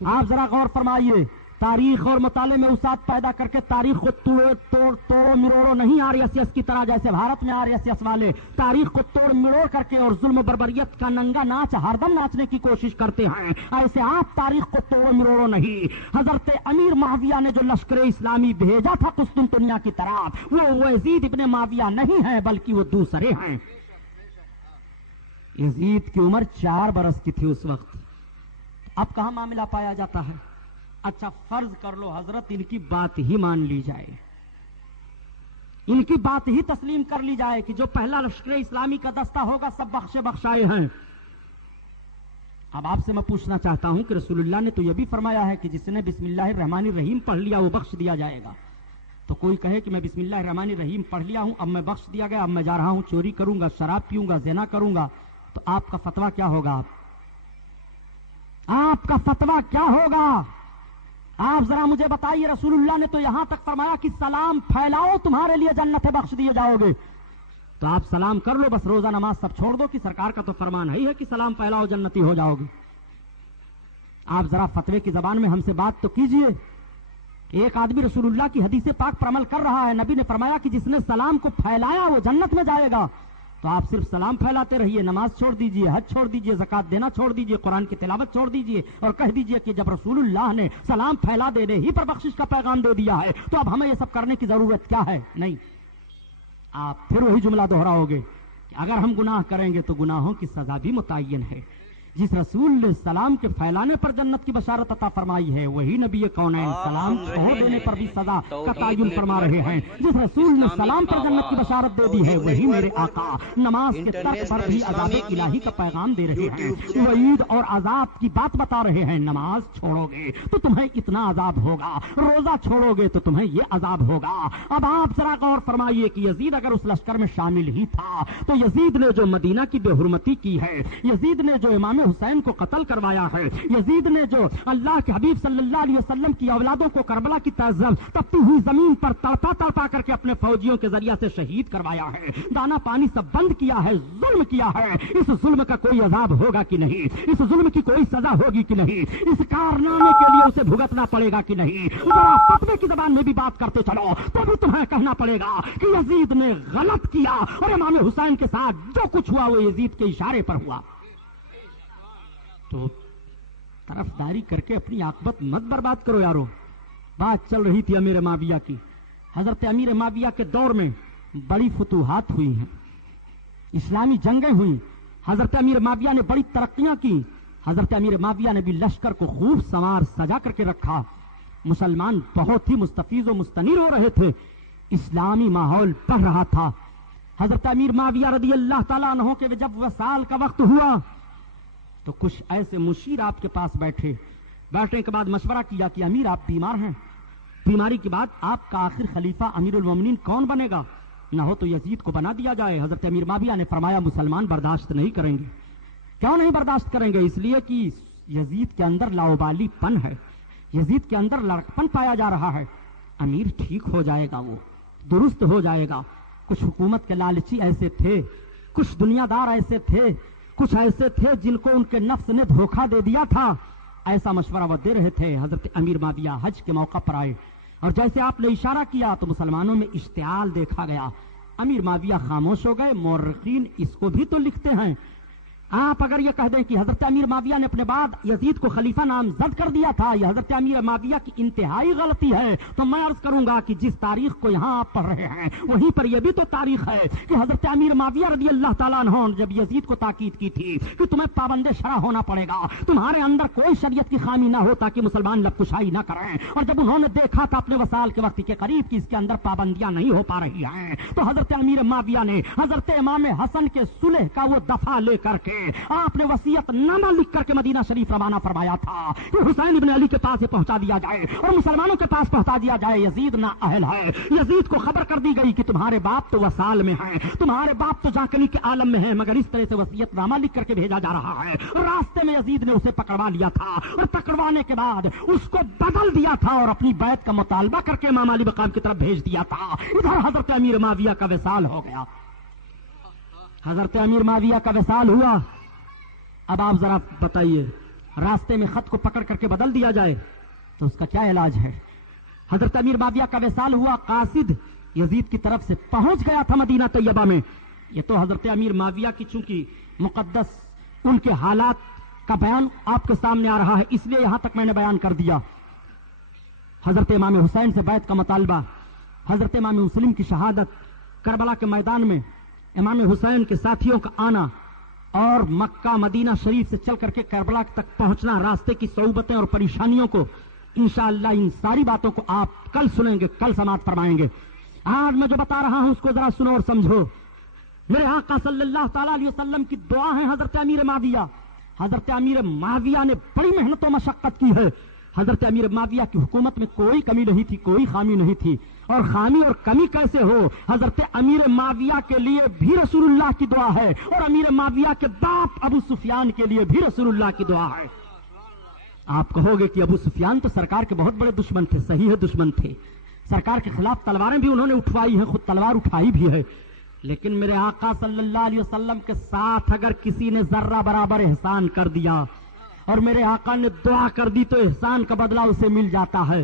آپ ذرا غور فرمائیے، تاریخ اور مطالعے میں وسعت پیدا کر کے تاریخ کو توڑو مروڑو نہیں آر ایس ایس کی طرح، جیسے بھارت میں آر ایس ایس والے تاریخ کو توڑ مروڑ کر کے اور ظلم و بربریت کا ننگا ناچ ہر دم ناچنے کی کوشش کرتے ہیں. ایسے آپ تاریخ کو توڑو مروڑو نہیں. حضرت امیر معاویہ نے جو لشکر اسلامی بھیجا تھا قسطنطنیہ کی طرف، وہ یزید ابن معاویہ نہیں ہے بلکہ وہ دوسرے ہیں. یزید کی عمر 4 برس کی تھی اس وقت. اب کہاں معاملہ پایا جاتا ہے؟ اچھا فرض کر لو حضرت ان کی بات ہی مان لی جائے، ان کی بات ہی تسلیم کر لی جائے کہ جو پہلا لشکر اسلامی کا دستہ ہوگا سب بخشے بخشائے ہیں. اب آپ سے میں پوچھنا چاہتا ہوں کہ رسول اللہ نے تو یہ بھی فرمایا ہے کہ جس نے بسم اللہ الرحمن الرحیم پڑھ لیا وہ بخش دیا جائے گا. تو کوئی کہے کہ میں بسم اللہ الرحمن الرحیم پڑھ لیا ہوں، اب میں بخش دیا گیا، اب میں جا رہا ہوں چوری کروں گا، شراب پیوں گا، زنا کروں گا، تو آپ کا فتویٰ کیا ہوگا؟ آپ کا فتویٰ کیا ہوگا؟ آپ ذرا مجھے بتائیے. رسول اللہ نے تو یہاں تک فرمایا کہ سلام پھیلاؤ تمہارے لیے جنت بخش دیے جاؤ گے. تو آپ سلام کر لو، بس روزہ نماز سب چھوڑ دو کہ سرکار کا تو فرمان ہے کہ سلام پھیلاؤ جنتی ہو جاؤ گے. آپ ذرا فتوے کی زبان میں ہم سے بات تو کیجئے. ایک آدمی رسول اللہ کی حدیث پاک پر عمل کر رہا ہے، نبی نے فرمایا کہ جس نے سلام کو پھیلایا وہ جنت میں جائے گا. تو آپ صرف سلام پھیلاتے رہیے، نماز چھوڑ دیجئے، حج چھوڑ دیجئے، زکات دینا چھوڑ دیجئے، قرآن کی تلاوت چھوڑ دیجئے اور کہہ دیجئے کہ جب رسول اللہ نے سلام پھیلا دینے ہی پر بخشش کا پیغام دے دیا ہے تو اب ہمیں یہ سب کرنے کی ضرورت کیا ہے؟ نہیں. آپ پھر وہی جملہ دہراؤ گے کہ اگر ہم گناہ کریں گے تو گناہوں کی سزا بھی متعین ہے. جس رسول نے سلام کے پھیلانے پر جنت کی بشارت عطا فرمائی ہے وہی نبی کونین سلام چھوڑ دینے پر بھی سزا کا تعین فرما رہے ہیں. جس رسول نے سلام پر جنت کی بشارت دے دی ہے وہی میرے آقا نماز کے ترک پر بھی عذاب الہی کا پیغام دے رہے ہیں، وعید اور عذاب کی بات بتا رہے ہیں. نماز چھوڑو گے تو تمہیں اتنا عذاب ہوگا، روزہ چھوڑو گے تو تمہیں یہ عذاب ہوگا. اب آپ ذرا غور فرمائیے کہ یزید اگر اس لشکر میں شامل ہی تھا تو یزید نے جو مدینہ کی بے حرمتی کی ہے، یزید نے جو امام حسین کو قتل کروایا ہے، یزید نے جو اللہ کے حبیب صلی اللہ علیہ وسلم کی اولادوں کو کربلا کی تپتی ہوئی زمین پر تڑپا تڑپا کر کے اپنے فوجیوں کے ذریعے سے شہید کروایا ہے، دانا پانی سب بند کیا ہے، ظلم کیا ہے، اس ظلم کا کوئی عذاب ہوگا کہ نہیں؟ اس ظلم کی کوئی سزا ہوگی کہ نہیں؟ اس کارنامے کے لیے اسے بھگتنا پڑے گا کہ نہیں؟ ذرا فتوے کی زبان میں بھی بات کرتے چلو تو بھی تمہیں کہنا پڑے گا کہ یزید نے غلط کیا اور امام حسین کے ساتھ جو کچھ ہوا وہ یزید کے اشارے پر ہوا. تو طرفداری کر کے اپنی عاقبت مت برباد کرو یارو. بات چل رہی تھی امیر معاویہ کی. حضرت امیر معاویہ کے دور میں بڑی فتوحات ہوئی ہیں، اسلامی جنگیں ہوئی، حضرت امیر معاویہ نے بڑی ترقیاں کی. حضرت امیر معاویہ نے بھی لشکر کو خوب سنوار سجا کر کے رکھا. مسلمان بہت ہی مستفیض و مستنیر ہو رہے تھے، اسلامی ماحول بڑھ رہا تھا. حضرت امیر معاویہ رضی اللہ تعالیٰ عنہ کے جب وصال کا وقت ہوا تو کچھ ایسے مشیر آپ کے پاس بیٹھنے کے بعد مشورہ کیا کہ امیر آپ بیمار ہیں، بیماری کے بعد آپ کا آخر خلیفہ امیر المومنین کون بنے گا؟ نہ ہو تو یزید کو بنا دیا جائے۔ حضرت امیر معاویہ نے فرمایا مسلمان برداشت نہیں کریں گے۔ کیوں نہیں برداشت کریں گے؟ اس لیے کہ یزید کے اندر لاؤبالی پن ہے، یزید کے اندر لڑکپن پایا جا رہا ہے۔ امیر ٹھیک ہو جائے گا، وہ درست ہو جائے گا۔ کچھ حکومت کے لالچی ایسے تھے، کچھ دنیا دار ایسے تھے، کچھ ایسے تھے جن کو ان کے نفس نے دھوکہ دے دیا تھا۔ ایسا مشورہ وہ دے رہے تھے۔ حضرت امیر معاویہ حج کے موقع پر آئے اور جیسے آپ نے اشارہ کیا تو مسلمانوں میں اشتعال دیکھا گیا۔ امیر معاویہ خاموش ہو گئے۔ مورخین اس کو بھی تو لکھتے ہیں۔ آپ اگر یہ کہہ دیں کہ حضرت امیر معاویہ نے اپنے بعد یزید کو خلیفہ نامزد کر دیا تھا، یہ حضرت امیر معاویہ کی انتہائی غلطی ہے، تو میں عرض کروں گا کہ جس تاریخ کو یہاں آپ پڑھ رہے ہیں وہیں پر یہ بھی تو تاریخ ہے کہ حضرت امیر معاویہ رضی اللہ تعالیٰ عنہ جب یزید کو تاکید کی تھی کہ تمہیں پابند شرع ہونا پڑے گا، تمہارے اندر کوئی شریعت کی خامی نہ ہو تاکہ مسلمان لب کشائی نہ کریں، اور جب انہوں نے دیکھا تھا اپنے وسائل کے وقت کے قریب کہ اس کے اندر پابندیاں نہیں ہو پا رہی ہیں، تو حضرت امیر معاویہ نے حضرت امام حسن کے صلح کا وہ دفعہ لے کر کے آپ نے وصیت نامہ لکھ کر کے مدینہ شریف روانہ فرمایا تھا کہ حسین ابن علی کے پاس یہ پہنچا دیا جائے اور مسلمانوں کے پاس پہنچا دیا جائے یزید نا اہل ہے۔ یزید کو خبر کر دی گئی کہ تمہارے باپ تو وصال میں ہیں، تمہارے باپ تو جاکنی کے عالم میں ہیں، مگر اس طرح سے وصیت نامہ لکھ کر کے بھیجا جا رہا ہے۔ راستے میں یزید نے اسے پکڑوا لیا تھا اور پکڑوانے کے بعد اس کو بدل دیا تھا اور اپنی بیعت کا مطالبہ کر کے امام علی مقام کی طرف بھیج دیا تھا۔ ادھر حضرت امیر معاویہ کا وصال ہو گیا، حضرت امیر معاویہ کا وصال ہوا۔ اب آپ ذرا بتائیے، راستے میں خط کو پکڑ کر کے بدل دیا جائے تو اس کا کیا علاج ہے؟ حضرت امیر معاویہ کا وصال ہوا، قاصد یزید کی طرف سے پہنچ گیا تھا مدینہ طیبہ میں۔ یہ تو حضرت امیر معاویہ کی چونکہ مقدس ان کے حالات کا بیان آپ کے سامنے آ رہا ہے، اس لیے یہاں تک میں نے بیان کر دیا۔ حضرت امام حسین سے بیعت کا مطالبہ، حضرت امام مسلم کی شہادت، کربلا کے میدان میں امام حسین کے ساتھیوں کا آنا اور مکہ مدینہ شریف سے چل کر کے کربلا تک پہنچنا، راستے کی صعوبتیں اور پریشانیوں کو انشاءاللہ ان ساری باتوں کو آپ کل سنیں گے، کل سماعت فرمائیں گے۔ آج میں جو بتا رہا ہوں اس کو ذرا سنو اور سمجھو۔ میرے آقا صلی اللہ تعالیٰ علیہ وسلم کی دعا ہے حضرت امیر معاویہ۔ حضرت امیر معاویہ نے بڑی محنت و مشقت کی ہے۔ حضرت امیر معاویہ کی حکومت میں کوئی کمی نہیں تھی، کوئی خامی نہیں تھی، اور خامی اور کمی کیسے ہو؟ حضرت امیر معاویہ کے لیے بھی رسول اللہ کی دعا ہے اور امیر معاویہ کے باپ ابو سفیان کے لیے بھی رسول اللہ کی دعا ہے۔ آپ کہو گے کہ ابو سفیان تو سرکار کے بہت بڑے دشمن تھے، صحیح ہے دشمن تھے، سرکار کے خلاف تلواریں بھی انہوں نے اٹھوائی ہیں، خود تلوار اٹھائی بھی ہے، لیکن میرے آقا صلی اللہ علیہ وسلم کے ساتھ اگر کسی نے ذرہ برابر احسان کر دیا اور میرے آقا نے دعا کر دی تو احسان کا بدلہ اسے مل جاتا ہے۔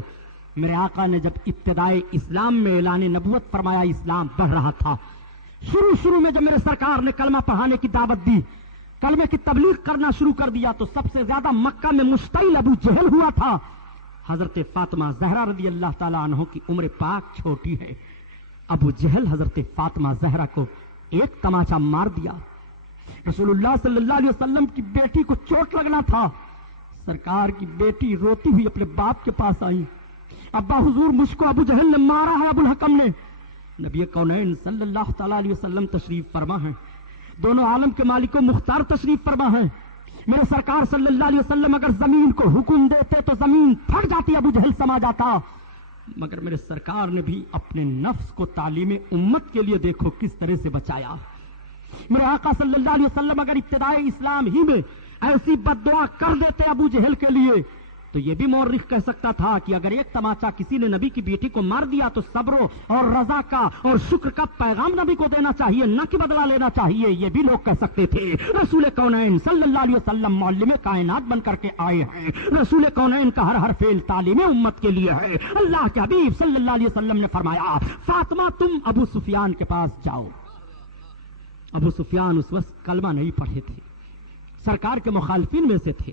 میرے آقا نے جب ابتدائے اسلام میں اعلان نبوت فرمایا، اسلام بڑھ رہا تھا، شروع میں جب میرے سرکار نے کلمہ پڑھانے کی دعوت دی، کلمے کی تبلیغ کرنا شروع کر دیا، تو سب سے زیادہ مکہ میں مشتعل ابو جہل ہوا تھا۔ حضرت فاطمہ زہرا رضی اللہ تعالیٰ عنہ کی عمر پاک چھوٹی ہے، ابو جہل حضرت فاطمہ زہرا کو ایک تماچا مار دیا۔ رسول اللہ صلی اللہ علیہ وسلم کی بیٹی کو چوٹ لگنا تھا، سرکار کی بیٹی روتی ہوئی اپنے باپ کے پاس آئی، ابا حضور مجھ کو ابو جہل نے مارا ہے، ابو الحکم نے۔ نبی کونین صلی اللہ تعالیٰ علیہ وسلم تشریف فرما ہے، دونوں عالم کے مالک و مختار تشریف فرما ہے۔ میرے سرکار صلی اللہ علیہ وسلم اگر زمین کو حکم دیتے تو زمین پھٹ جاتی، ابو جہل سما جاتا، مگر میرے سرکار نے بھی اپنے نفس کو تعلیم امت کے لیے دیکھو کس طرح سے بچایا۔ میرے آقا صلی اللہ علیہ وسلم اگر ابتدائے اسلام ہی میں ایسی بد دعا کر دیتے ابو جہل کے لیے تو یہ بھی مورخ کہہ سکتا تھا کہ اگر ایک تماچا کسی نے نبی کی بیٹی کو مار دیا تو صبر اور رضا کا اور شکر کا پیغام نبی کو دینا چاہیے، نہ کہ بدلہ لینا چاہیے، یہ بھی لوگ کہہ سکتے تھے۔ رسول کونین صلی اللہ علیہ وسلم معلم کائنات بن کر کے آئے ہیں، رسول کونین کا ہر فعل تعلیم امت کے لیے ہے۔ اللہ کے حبیب صلی اللہ علیہ وسلم نے فرمایا، فاطمہ تم ابو سفیان کے پاس جاؤ۔ ابو سفیان اس وقت کلمہ نہیں پڑھے تھے، سرکار کے مخالفین میں سے تھے۔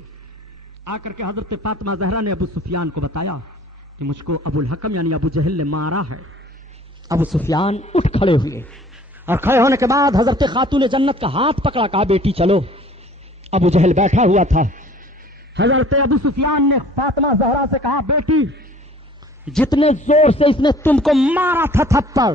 آ کر کے حضرت فاطمہ زہرا نے ابو سفیان کو بتایا کہ مجھ کو ابو الحکم یعنی ابو جہل نے مارا ہے۔ ابو سفیان اٹھ کھڑے ہوئے اور کھڑے ہونے کے بعد حضرت خاتون جنت کا ہاتھ پکڑا، کہا بیٹی چلو۔ ابو جہل بیٹھا ہوا تھا، حضرت ابو سفیان نے فاطمہ زہرا سے کہا بیٹی جتنے زور سے اس نے تم کو مارا تھا تھپڑ،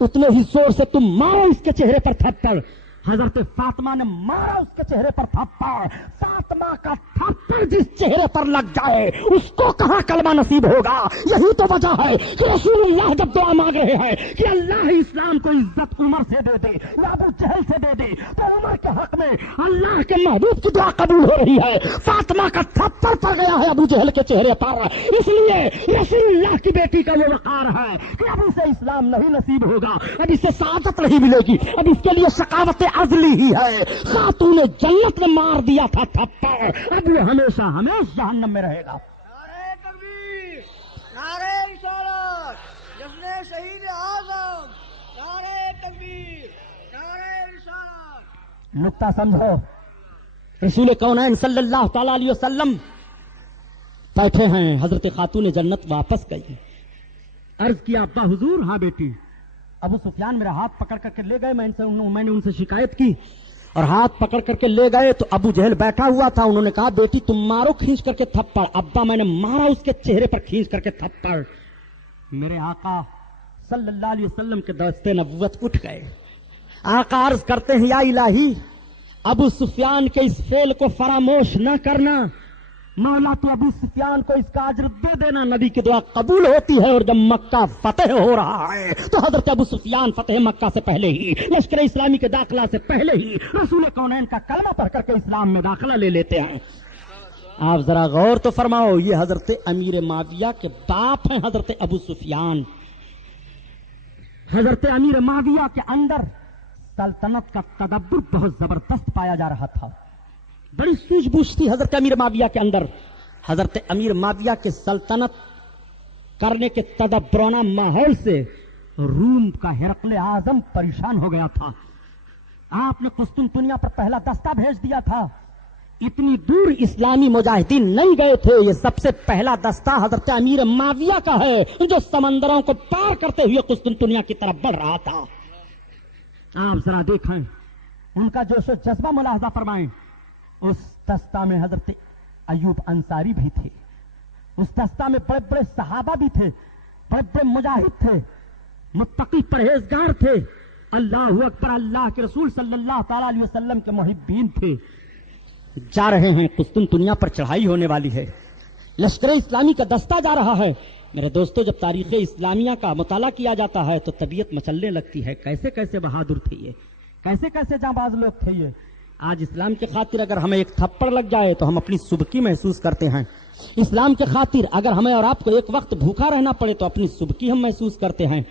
اتنے ہی زور سے تم مارو اس کے چہرے پر تھپڑ۔ حضرت فاطمہ نے مارا اس کے چہرے پر تھپڑ. فاطمہ کا تھپڑ جس چہرے پر لگ جائے اس کو کہاں کلمہ نصیب ہوگا. یہی تو وجہ ہے کہ رسول اللہ جب دعا مانگ رہے ہیں کہ اللہ اسلام کو عزت عمر سے دے دے یا ابو جہل سے دے دے, تو عمر کے حق میں اللہ کے محبوب کی دعا قبول ہو رہی ہے. فاطمہ کا تھپڑ پڑ گیا ہے ابو جہل کے چہرے پر, اس لیے رسول اللہ کی بیٹی کا وہ وقار ہے کہ اب اسے اسلام نہیں نصیب ہوگا, اب اسے سعادت نہیں ملے گی, اب اس کے لیے شقاوت عزلی ہی ہے. خاتون جنت نے مار دیا تھا تھپڑ, اب وہ ہمیشہ ہمیشہ جہنم میں رہے گا. نعرہ تکبیر, نعرہ رسالت, جشن شہید اعظم, نعرہ تکبیر, نعرہ رسالت. نقطہ سمجھو, رسول کونین صلی اللہ تعالی علیہ وسلم بیٹھے ہیں, حضرت خاتون جنت واپس گئی. عرض کیا ابا حضور, ہاں بیٹی. ابو سفیان میرا ہاتھ پکڑ کر کے لے گئے, میں نے ان سے شکایت کی اور ہاتھ پکڑ کر کے لے گئے تو ابو جہل بیٹھا ہوا تھا. انہوں نے کہا بیٹی تم مارو کھینچ کر کے تھپڑ. ابا میں نے مارا اس کے چہرے پر کھینچ کر کے تھپڑ. میرے آقا صلی اللہ علیہ وسلم کے دست نبوت اٹھ گئے. آقا عرض کرتے ہیں یا الہی ابو سفیان کے اس فعل کو فراموش نہ کرنا, مولا تو ابو سفیان کو اس کا اجر دے دینا. نبی کی دعا قبول ہوتی ہے, اور جب مکہ فتح ہو رہا ہے تو حضرت ابو سفیان فتح مکہ سے پہلے ہی, لشکر اسلامی کے داخلہ سے پہلے ہی رسول کونین کا کلمہ پڑھ کر کے اسلام میں داخلہ لے لیتے ہیں. آپ ذرا غور تو فرماؤ, یہ حضرت امیر معاویہ کے باپ ہیں حضرت ابو سفیان. حضرت امیر معاویہ کے اندر سلطنت کا تدبر بہت زبردست پایا جا رہا تھا, بڑی سوجھ بوجھ تھی حضرت امیر معاویہ کے اندر. حضرت امیر معاویہ کے سلطنت کرنے کے تدبرانہ ماحول سے روم کا ہرقل اعظم پریشان ہو گیا تھا. آپ نے قسطنطنیہ پر پہلا دستہ بھیج دیا تھا. اتنی دور اسلامی مجاہدین نہیں گئے تھے. یہ سب سے پہلا دستہ حضرت امیر معاویہ کا ہے جو سمندروں کو پار کرتے ہوئے قسطنطنیہ کی طرف بڑھ رہا تھا. آپ ذرا دیکھیں, ان کا جوش و جذبہ ملاحظہ فرمائیں. اس دستہ میں حضرت ایوب انصاری بھی تھے, اس دستہ میں بڑے بڑے صحابہ بھی تھے, بڑے بڑے مجاہد تھے, متقی پرہیزگار تھے, اللہ اکبر, اللہ کے رسول صلی اللہ تعالی علیہ وسلم کے محبین تھے. جا رہے ہیں, قسطنطنیہ پر چڑھائی ہونے والی ہے, لشکر اسلامی کا دستہ جا رہا ہے. میرے دوستو, جب تاریخ اسلامیہ کا مطالعہ کیا جاتا ہے تو طبیعت مچلنے لگتی ہے. کیسے کیسے بہادر تھے یہ, کیسے کیسے جانباز لوگ تھے یہ. آج اسلام کے خاطر اگر ہمیں ایک تھپڑ لگ جائے تو ہم اپنی سبکی محسوس کرتے ہیں. اسلام کے خاطر اگر ہمیں اور آپ کو ایک وقت بھوکا رہنا پڑے تو اپنی سبکی ہم محسوس کرتے ہیں.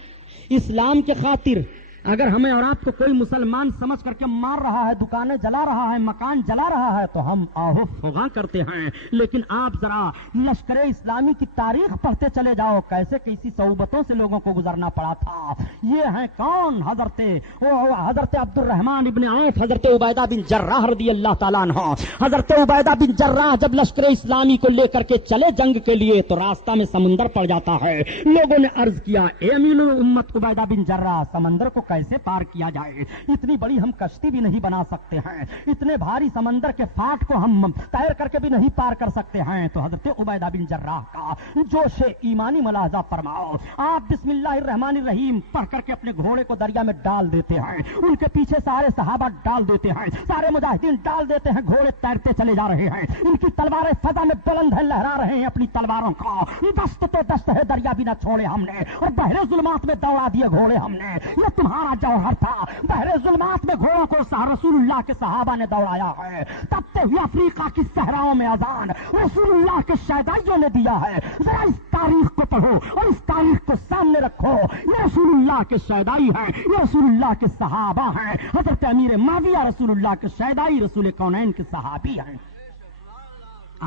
اسلام کے خاطر اگر ہمیں اور آپ کو کوئی مسلمان سمجھ کر کے مار رہا ہے, دکانیں جلا رہا ہے, مکان جلا رہا ہے, تو ہم آہو فغاں کرتے ہیں. لیکن آپ ذرا لشکر اسلامی کی تاریخ پڑھتے چلے جاؤ, کیسے کیسی صعوبتوں سے لوگوں کو گزرنا پڑا تھا. یہ ہیں کون, حضرت عبد الرحمن ابن عوف, حضرت عبیدہ بن جراح رضی اللہ تعالیٰ عنہ. حضرت عبیدہ بن جراح جب لشکر اسلامی کو لے کر کے چلے جنگ کے لیے تو راستہ میں سمندر پڑ جاتا ہے. لوگوں نے عرض کیا اے امین الامت عبیدہ بن جراح, سمندر کو کیسے پار کیا جائے, اتنی بڑی ہم کشتی بھی نہیں بنا سکتے ہیں, اتنے بھاری سمندر کے فاٹ کو ہم تیر کر کے بھی نہیں پار کر سکتے ہیں. تو حضرت عبیدہ بن جراح کا جوش ایمانی ملاحظہ فرماؤ. آپ بسم اللہ الرحمن الرحیم پڑھ کر کے اپنے گھوڑے کو دریا میں ڈال دیتے ہیں, ان کے پیچھے سارے صحابہ ڈال دیتے ہیں, سارے مجاہدین ڈال دیتے ہیں, گھوڑے تیرتے چلے جا رہے ہیں, ان کی تلواریں فضا میں بلند ہیں, لہرا رہے ہیں اپنی تلواروں کا. دست تو دست ہے, دریا بھی نہ چھوڑے ہم نے, اور بحر ظلمات میں دوڑا دیے گھوڑے ہم نے. یہ تمہارا جوہر تھا, بحر ظلمات میں گھوڑوں کو رسول اللہ کے صحابہ نے دوڑایا ہے. تب ہوئی افریقہ کی صحراؤں میں اذان رسول اللہ کے شہدائیوں نے دیا ہے. ذرا اس تاریخ کو پڑھو اور اس تاریخ کو سامنے رکھو. یہ رسول اللہ کے شہدائی ہیں, یہ رسول اللہ کے صحابہ ہیں. حضرت امیر معاویہ رسول اللہ کے شہدائی, رسول کونین کے صحابی ہیں.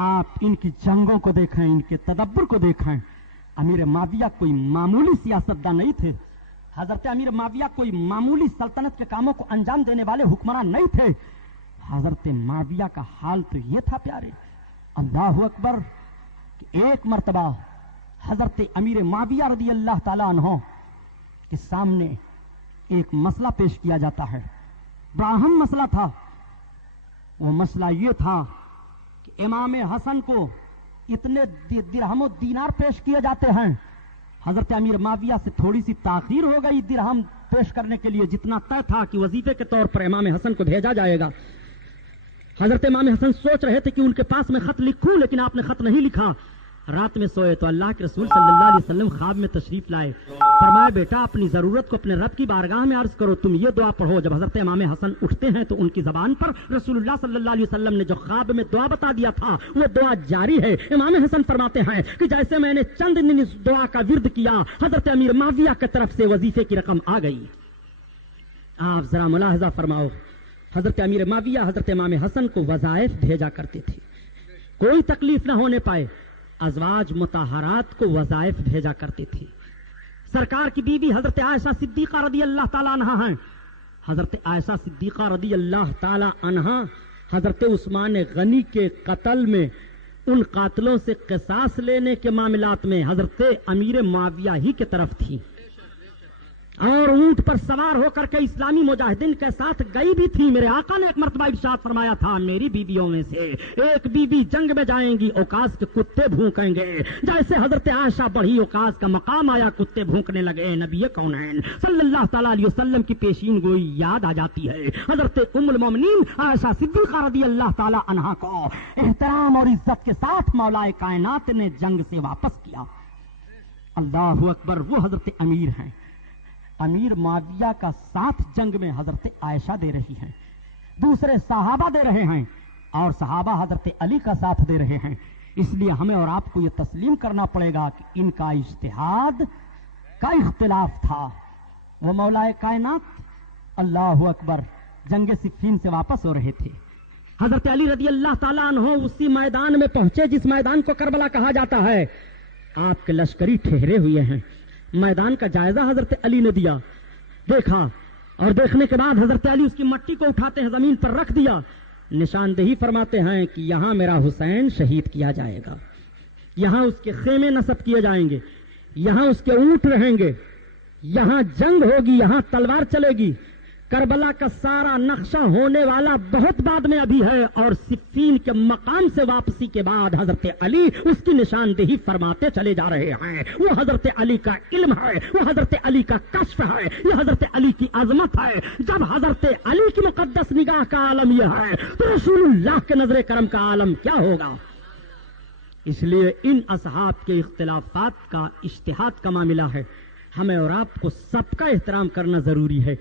آپ ان کی جنگوں کو دیکھیں, ان کے تدبر کو دیکھیں. امیر معاویہ کوئی معمولی سیاستدان نہیں تھے. حضرت امیر معاویہ کوئی معمولی سلطنت کے کاموں کو انجام دینے والے حکمران نہیں تھے. حضرت معاویہ کا حال تو یہ تھا پیارے, اللہ اکبر, کہ ایک مرتبہ حضرت امیر معاویہ رضی اللہ تعالیٰ عنہ کے سامنے ایک مسئلہ پیش کیا جاتا ہے. بڑا اہم مسئلہ تھا. وہ مسئلہ یہ تھا کہ امام حسن کو اتنے درہم و دینار پیش کیے جاتے ہیں. حضرت امیر معاویہ سے تھوڑی سی تاخیر ہو گئی, درہم پیش کرنے کے لیے جتنا طے تھا کہ وظیفے کے طور پر امام حسن کو بھیجا جائے گا، حضرت امام حسن سوچ رہے تھے کہ ان کے پاس میں خط لکھوں، لیکن آپ نے خط نہیں لکھا۔ رات میں سوئے تو اللہ کے رسول صلی اللہ علیہ وسلم خواب میں تشریف لائے، فرمایا بیٹا اپنی ضرورت کو اپنے رب کی بارگاہ میں عرض کرو، تم یہ دعا پڑھو۔ جب حضرت امام حسن اٹھتے ہیں تو ان کی زبان پر رسول اللہ صلی اللہ علیہ وسلم نے جو خواب میں دعا بتا دیا تھا وہ دعا جاری ہے۔ امام حسن فرماتے ہیں کہ جیسے میں نے چند دن اس دعا کا ورد کیا، حضرت امیر معاویہ کی طرف سے وظیفے کی رقم آ گئی۔ آپ ذرا ملاحظہ فرماؤ، حضرت امیر معاویہ حضرت امام حسن کو وظائف بھیجا کرتے تھے، کوئی تکلیف نہ ہونے پائے ازواج مطہرات کو وظائف بھیجا کرتے تھے۔ سرکار کی بیوی حضرت عائشہ صدیقہ رضی اللہ تعالی عنہا ہیں۔ حضرت عائشہ صدیقہ رضی اللہ تعالی عنہا حضرت عثمان غنی کے قتل میں ان قاتلوں سے قصاص لینے کے معاملات میں حضرت امیر معاویہ ہی کی طرف تھی، اور اونٹ پر سوار ہو کر کے اسلامی مجاہدین کے ساتھ گئی بھی تھی۔ میرے آقا نے ایک مرتبہ ارشاد فرمایا تھا، میری بیویوں میں سے ایک بیوی جنگ میں جائیں گی، اوقاز کے کتے بھونکیں گے۔ جیسے حضرت عائشہ بڑھی، اوقاز کا مقام آیا، کتے بھونکنے لگے، نبی کونین صلی اللہ تعالی علیہ وسلم کی پیشین گوئی یاد آ جاتی ہے۔ حضرت ام المومنین عائشہ صدیقہ رضی اللہ تعالی عنہا کو احترام اور عزت کے ساتھ مولا کائنات نے جنگ سے واپس کیا۔ اللہ اکبر، وہ حضرت امیر ہیں۔ امیر معاویہ کا ساتھ جنگ میں حضرت عائشہ دے رہی ہیں، دوسرے صحابہ دے رہے ہیں، اور صحابہ حضرت علی کا ساتھ دے رہے ہیں۔ اس لیے ہمیں اور آپ کو یہ تسلیم کرنا پڑے گا کہ ان کا اجتہاد کا اختلاف تھا۔ وہ مولا کائنات اللہ اکبر جنگ صفین سے واپس ہو رہے تھے۔ حضرت علی رضی اللہ تعالیٰ عنہ اسی میدان میں پہنچے جس میدان کو کربلا کہا جاتا ہے۔ آپ کے لشکری ٹھہرے ہوئے ہیں، میدان کا جائزہ حضرت علی نے دیا، دیکھا، اور دیکھنے کے بعد حضرت علی اس کی مٹی کو اٹھاتے ہیں، زمین پر رکھ دیا، نشاندہی فرماتے ہیں کہ یہاں میرا حسین شہید کیا جائے گا، یہاں اس کے خیمے نصب کیے جائیں گے، یہاں اس کے اونٹ رہیں گے، یہاں جنگ ہوگی، یہاں تلوار چلے گی۔ کربلا کا سارا نقشہ ہونے والا بہت بعد میں ابھی ہے، اور صفین کے مقام سے واپسی کے بعد حضرت علی اس کی نشاندہی فرماتے چلے جا رہے ہیں۔ وہ حضرت علی کا علم ہے، وہ حضرت علی کا کشف ہے، یہ حضرت علی کی عظمت ہے۔ جب حضرت علی کی مقدس نگاہ کا عالم یہ ہے تو رسول اللہ کے نظر کرم کا عالم کیا ہوگا؟ اس لیے ان اصحاب کے اختلافات کا اجتہاد کا معاملہ ہے، ہمیں اور آپ کو سب کا احترام کرنا ضروری ہے،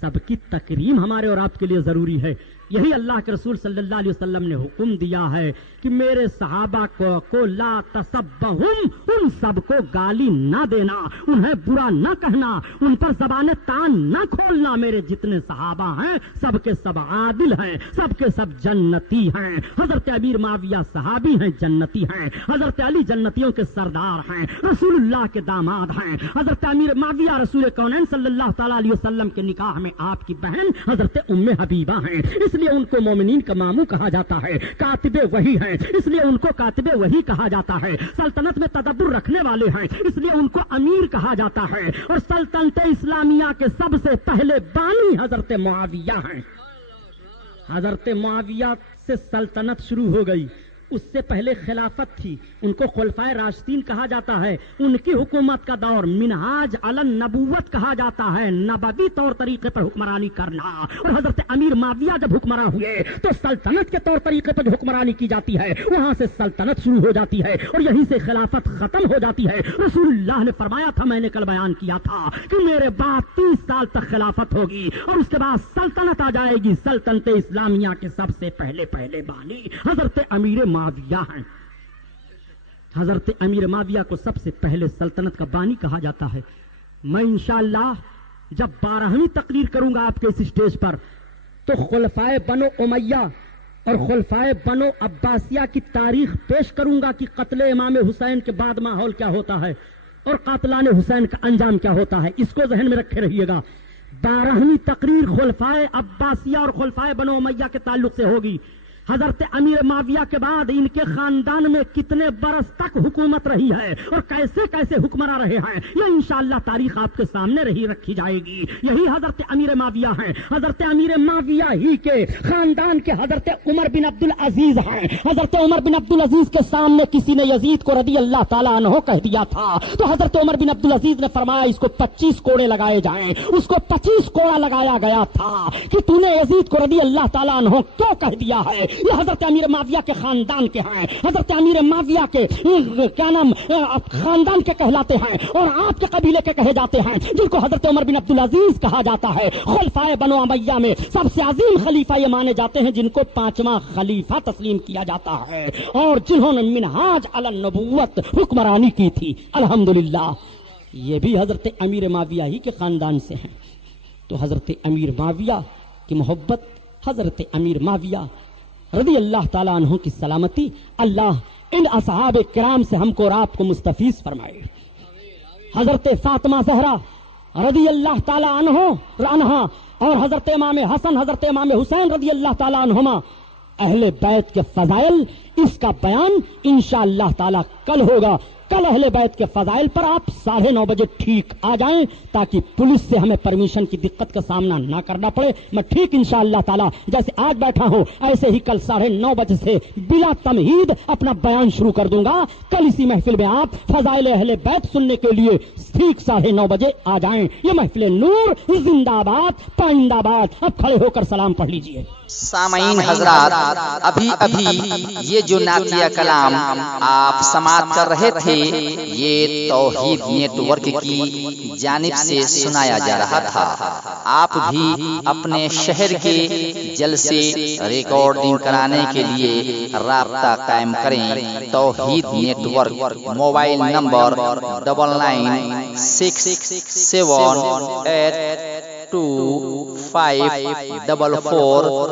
سب کی تکریم ہمارے اور آپ کے لیے ضروری ہے۔ یہی اللہ کے رسول صلی اللہ علیہ وسلم نے حکم دیا ہے کہ میرے صحابہ کو لا تسبہم، ان سب کو گالی نہ دینا، انہیں برا نہ کہنا، ان پر زبان تان نہ کھولنا۔ میرے جتنے صحابہ ہیں سب کے سب عادل ہیں، سب کے سب جنتی ہیں۔ حضرت امیر معاویہ صحابی ہیں، جنتی ہیں۔ حضرت علی جنتیوں کے سردار ہیں، رسول اللہ کے داماد ہیں۔ حضرت امیر معاویہ رسول کونین صلی اللہ تعالی علیہ وسلم کے نکاح میں آپ کی بہن حضرت ام حبیبہ ہیں، اس لیے ان کو مومنین کا ماموں کہا جاتا ہے، کاتب وحی ہیں، اس لیے ان کو کاتب وحی کہا جاتا ہے۔ سلطنت میں تدبر رکھنے والے ہیں، اس لیے ان کو امیر کہا جاتا ہے، اور سلطنت اسلامیہ کے سب سے پہلے بانی حضرت معاویہ ہیں۔ حضرت معاویہ سے سلطنت شروع ہو گئی، اس سے پہلے خلافت تھی، ان کو خلفائے راشدین کہا جاتا ہے۔ ان کی حکومت کا دور منہاج علی النبوت کہا جاتا ہے، نبوی طور طریقے پر حکمرانی کرنا۔ اور حضرت امیر معاویہ جب حکمراں ہوئے تو سلطنت کے طور طریقے پر جو حکمرانی کی جاتی ہے وہاں سے سلطنت شروع ہو جاتی ہے، اور یہیں سے خلافت ختم ہو جاتی ہے۔ رسول اللہ نے فرمایا تھا، میں نے کل بیان کیا تھا کہ میرے بعد 30 سال تک خلافت ہوگی، اور اس کے بعد سلطنت آ جائے گی۔ سلطنت اسلامیہ کے سب سے پہلے بانی حضرت امیر معاویہ ہیں۔ حضرت امیر معاویہ کو سب سے پہلے سلطنت کا بانی کہا جاتا ہے۔ میں انشاءاللہ جب 12ویں تقریر کروں گا آپ کے اس اسٹیج پر تو خلفائے بنو امیہ اور خلفائے بنو عباسیہ کی تاریخ پیش کروں گا کہ قتل امام حسین کے بعد ماحول کیا ہوتا ہے اور قاتلان حسین کا انجام کیا ہوتا ہے، اس کو ذہن میں رکھے رہیے گا۔ 12ویں تقریر خلفائے عباسیہ اور خلفائے بنو امیہ کے تعلق سے ہوگی۔ حضرت امیر معاویہ کے بعد ان کے خاندان میں کتنے برس تک حکومت رہی ہے اور کیسے کیسے حکمراں رہے ہیں، یہ انشاءاللہ تاریخ آپ کے سامنے رکھی جائے گی۔ یہی حضرت امیر معاویہ ہیں۔ حضرت امیر معاویہ ہی کے خاندان کے حضرت عمر بن عبد العزیز ہیں۔ حضرت عمر بن عبد العزیز کے سامنے کسی نے یزید کو رضی اللہ تعالیٰ عنہ کہہ دیا تھا تو حضرت عمر بن عبد العزیز نے فرمایا اس کو 25 کوڑے لگائے جائیں۔ اس کو 25 کوڑا لگایا گیا تھا کہ تو نے یزید کو رضی اللہ تعالیٰ عنہ کیوں کہہ دیا ہے؟ یہ حضرت امیر معاویہ کے خاندان کے ہیں، حضرت امیر معاویہ کے کیا نام خاندان کے کہلاتے ہیں اور آپ کے قبیلے کے کہے جاتے ہیں، جن کو حضرت عمر بن عبد العزیز کہا جاتا ہے۔ خلفائے بنو امیہ میں سب سے عظیم خلیفہ یہ مانے جاتے ہیں، جن کو 5واں خلیفہ تسلیم کیا جاتا ہے اور جنہوں نے منہاج علی النبوت حکمرانی کی تھی۔ الحمدللہ یہ بھی حضرت امیر معاویہ ہی کے خاندان سے ہیں۔ تو حضرت امیر معاویہ کی محبت، حضرت امیر معاویہ رضی اللہ تعالیٰ عنہ کی سلامتی، اللہ ان اصحاب کرام سے ہم کو اور آپ کو مستفیض فرمائے۔ حضرت فاطمہ زہرا رضی اللہ تعالیٰ عنہا اور حضرت امام حسن، حضرت امام حسین رضی اللہ تعالیٰ عنہما، اہل بیت کے فضائل، اس کا بیان انشاءاللہ تعالیٰ کل ہوگا۔ کل اہل بیت کے فضائل پر آپ 9:30 بجے ٹھیک آ جائیں تاکہ پولیس سے ہمیں پرمیشن کی دقت کا سامنا نہ کرنا پڑے۔ میں ٹھیک انشاءاللہ تعالیٰ جیسے آج بیٹھا ہوں ایسے ہی کل 9:30 بجے سے بلا تمہید اپنا بیان شروع کر دوں گا۔ کل اسی محفل میں آپ فضائل اہل بیت سننے کے لیے ٹھیک 9:30 بجے آ جائیں۔ یہ محفل نور زندہ آباد پائندہ آباد۔ اب کھڑے ہو کر سلام پڑھ لیجئے۔ سامعین حضرات، ابھی یہ جو نعتیہ کلام آپ سماعت کر رہے تھے یہ توحید نیٹ ورک کی جانب سے سنایا جا رہا تھا۔ آپ بھی اپنے شہر کے جلسے ریکارڈنگ کرانے کے لیے رابطہ قائم کریں۔ توحید نیٹ ورک، موبائل نمبر 9967825444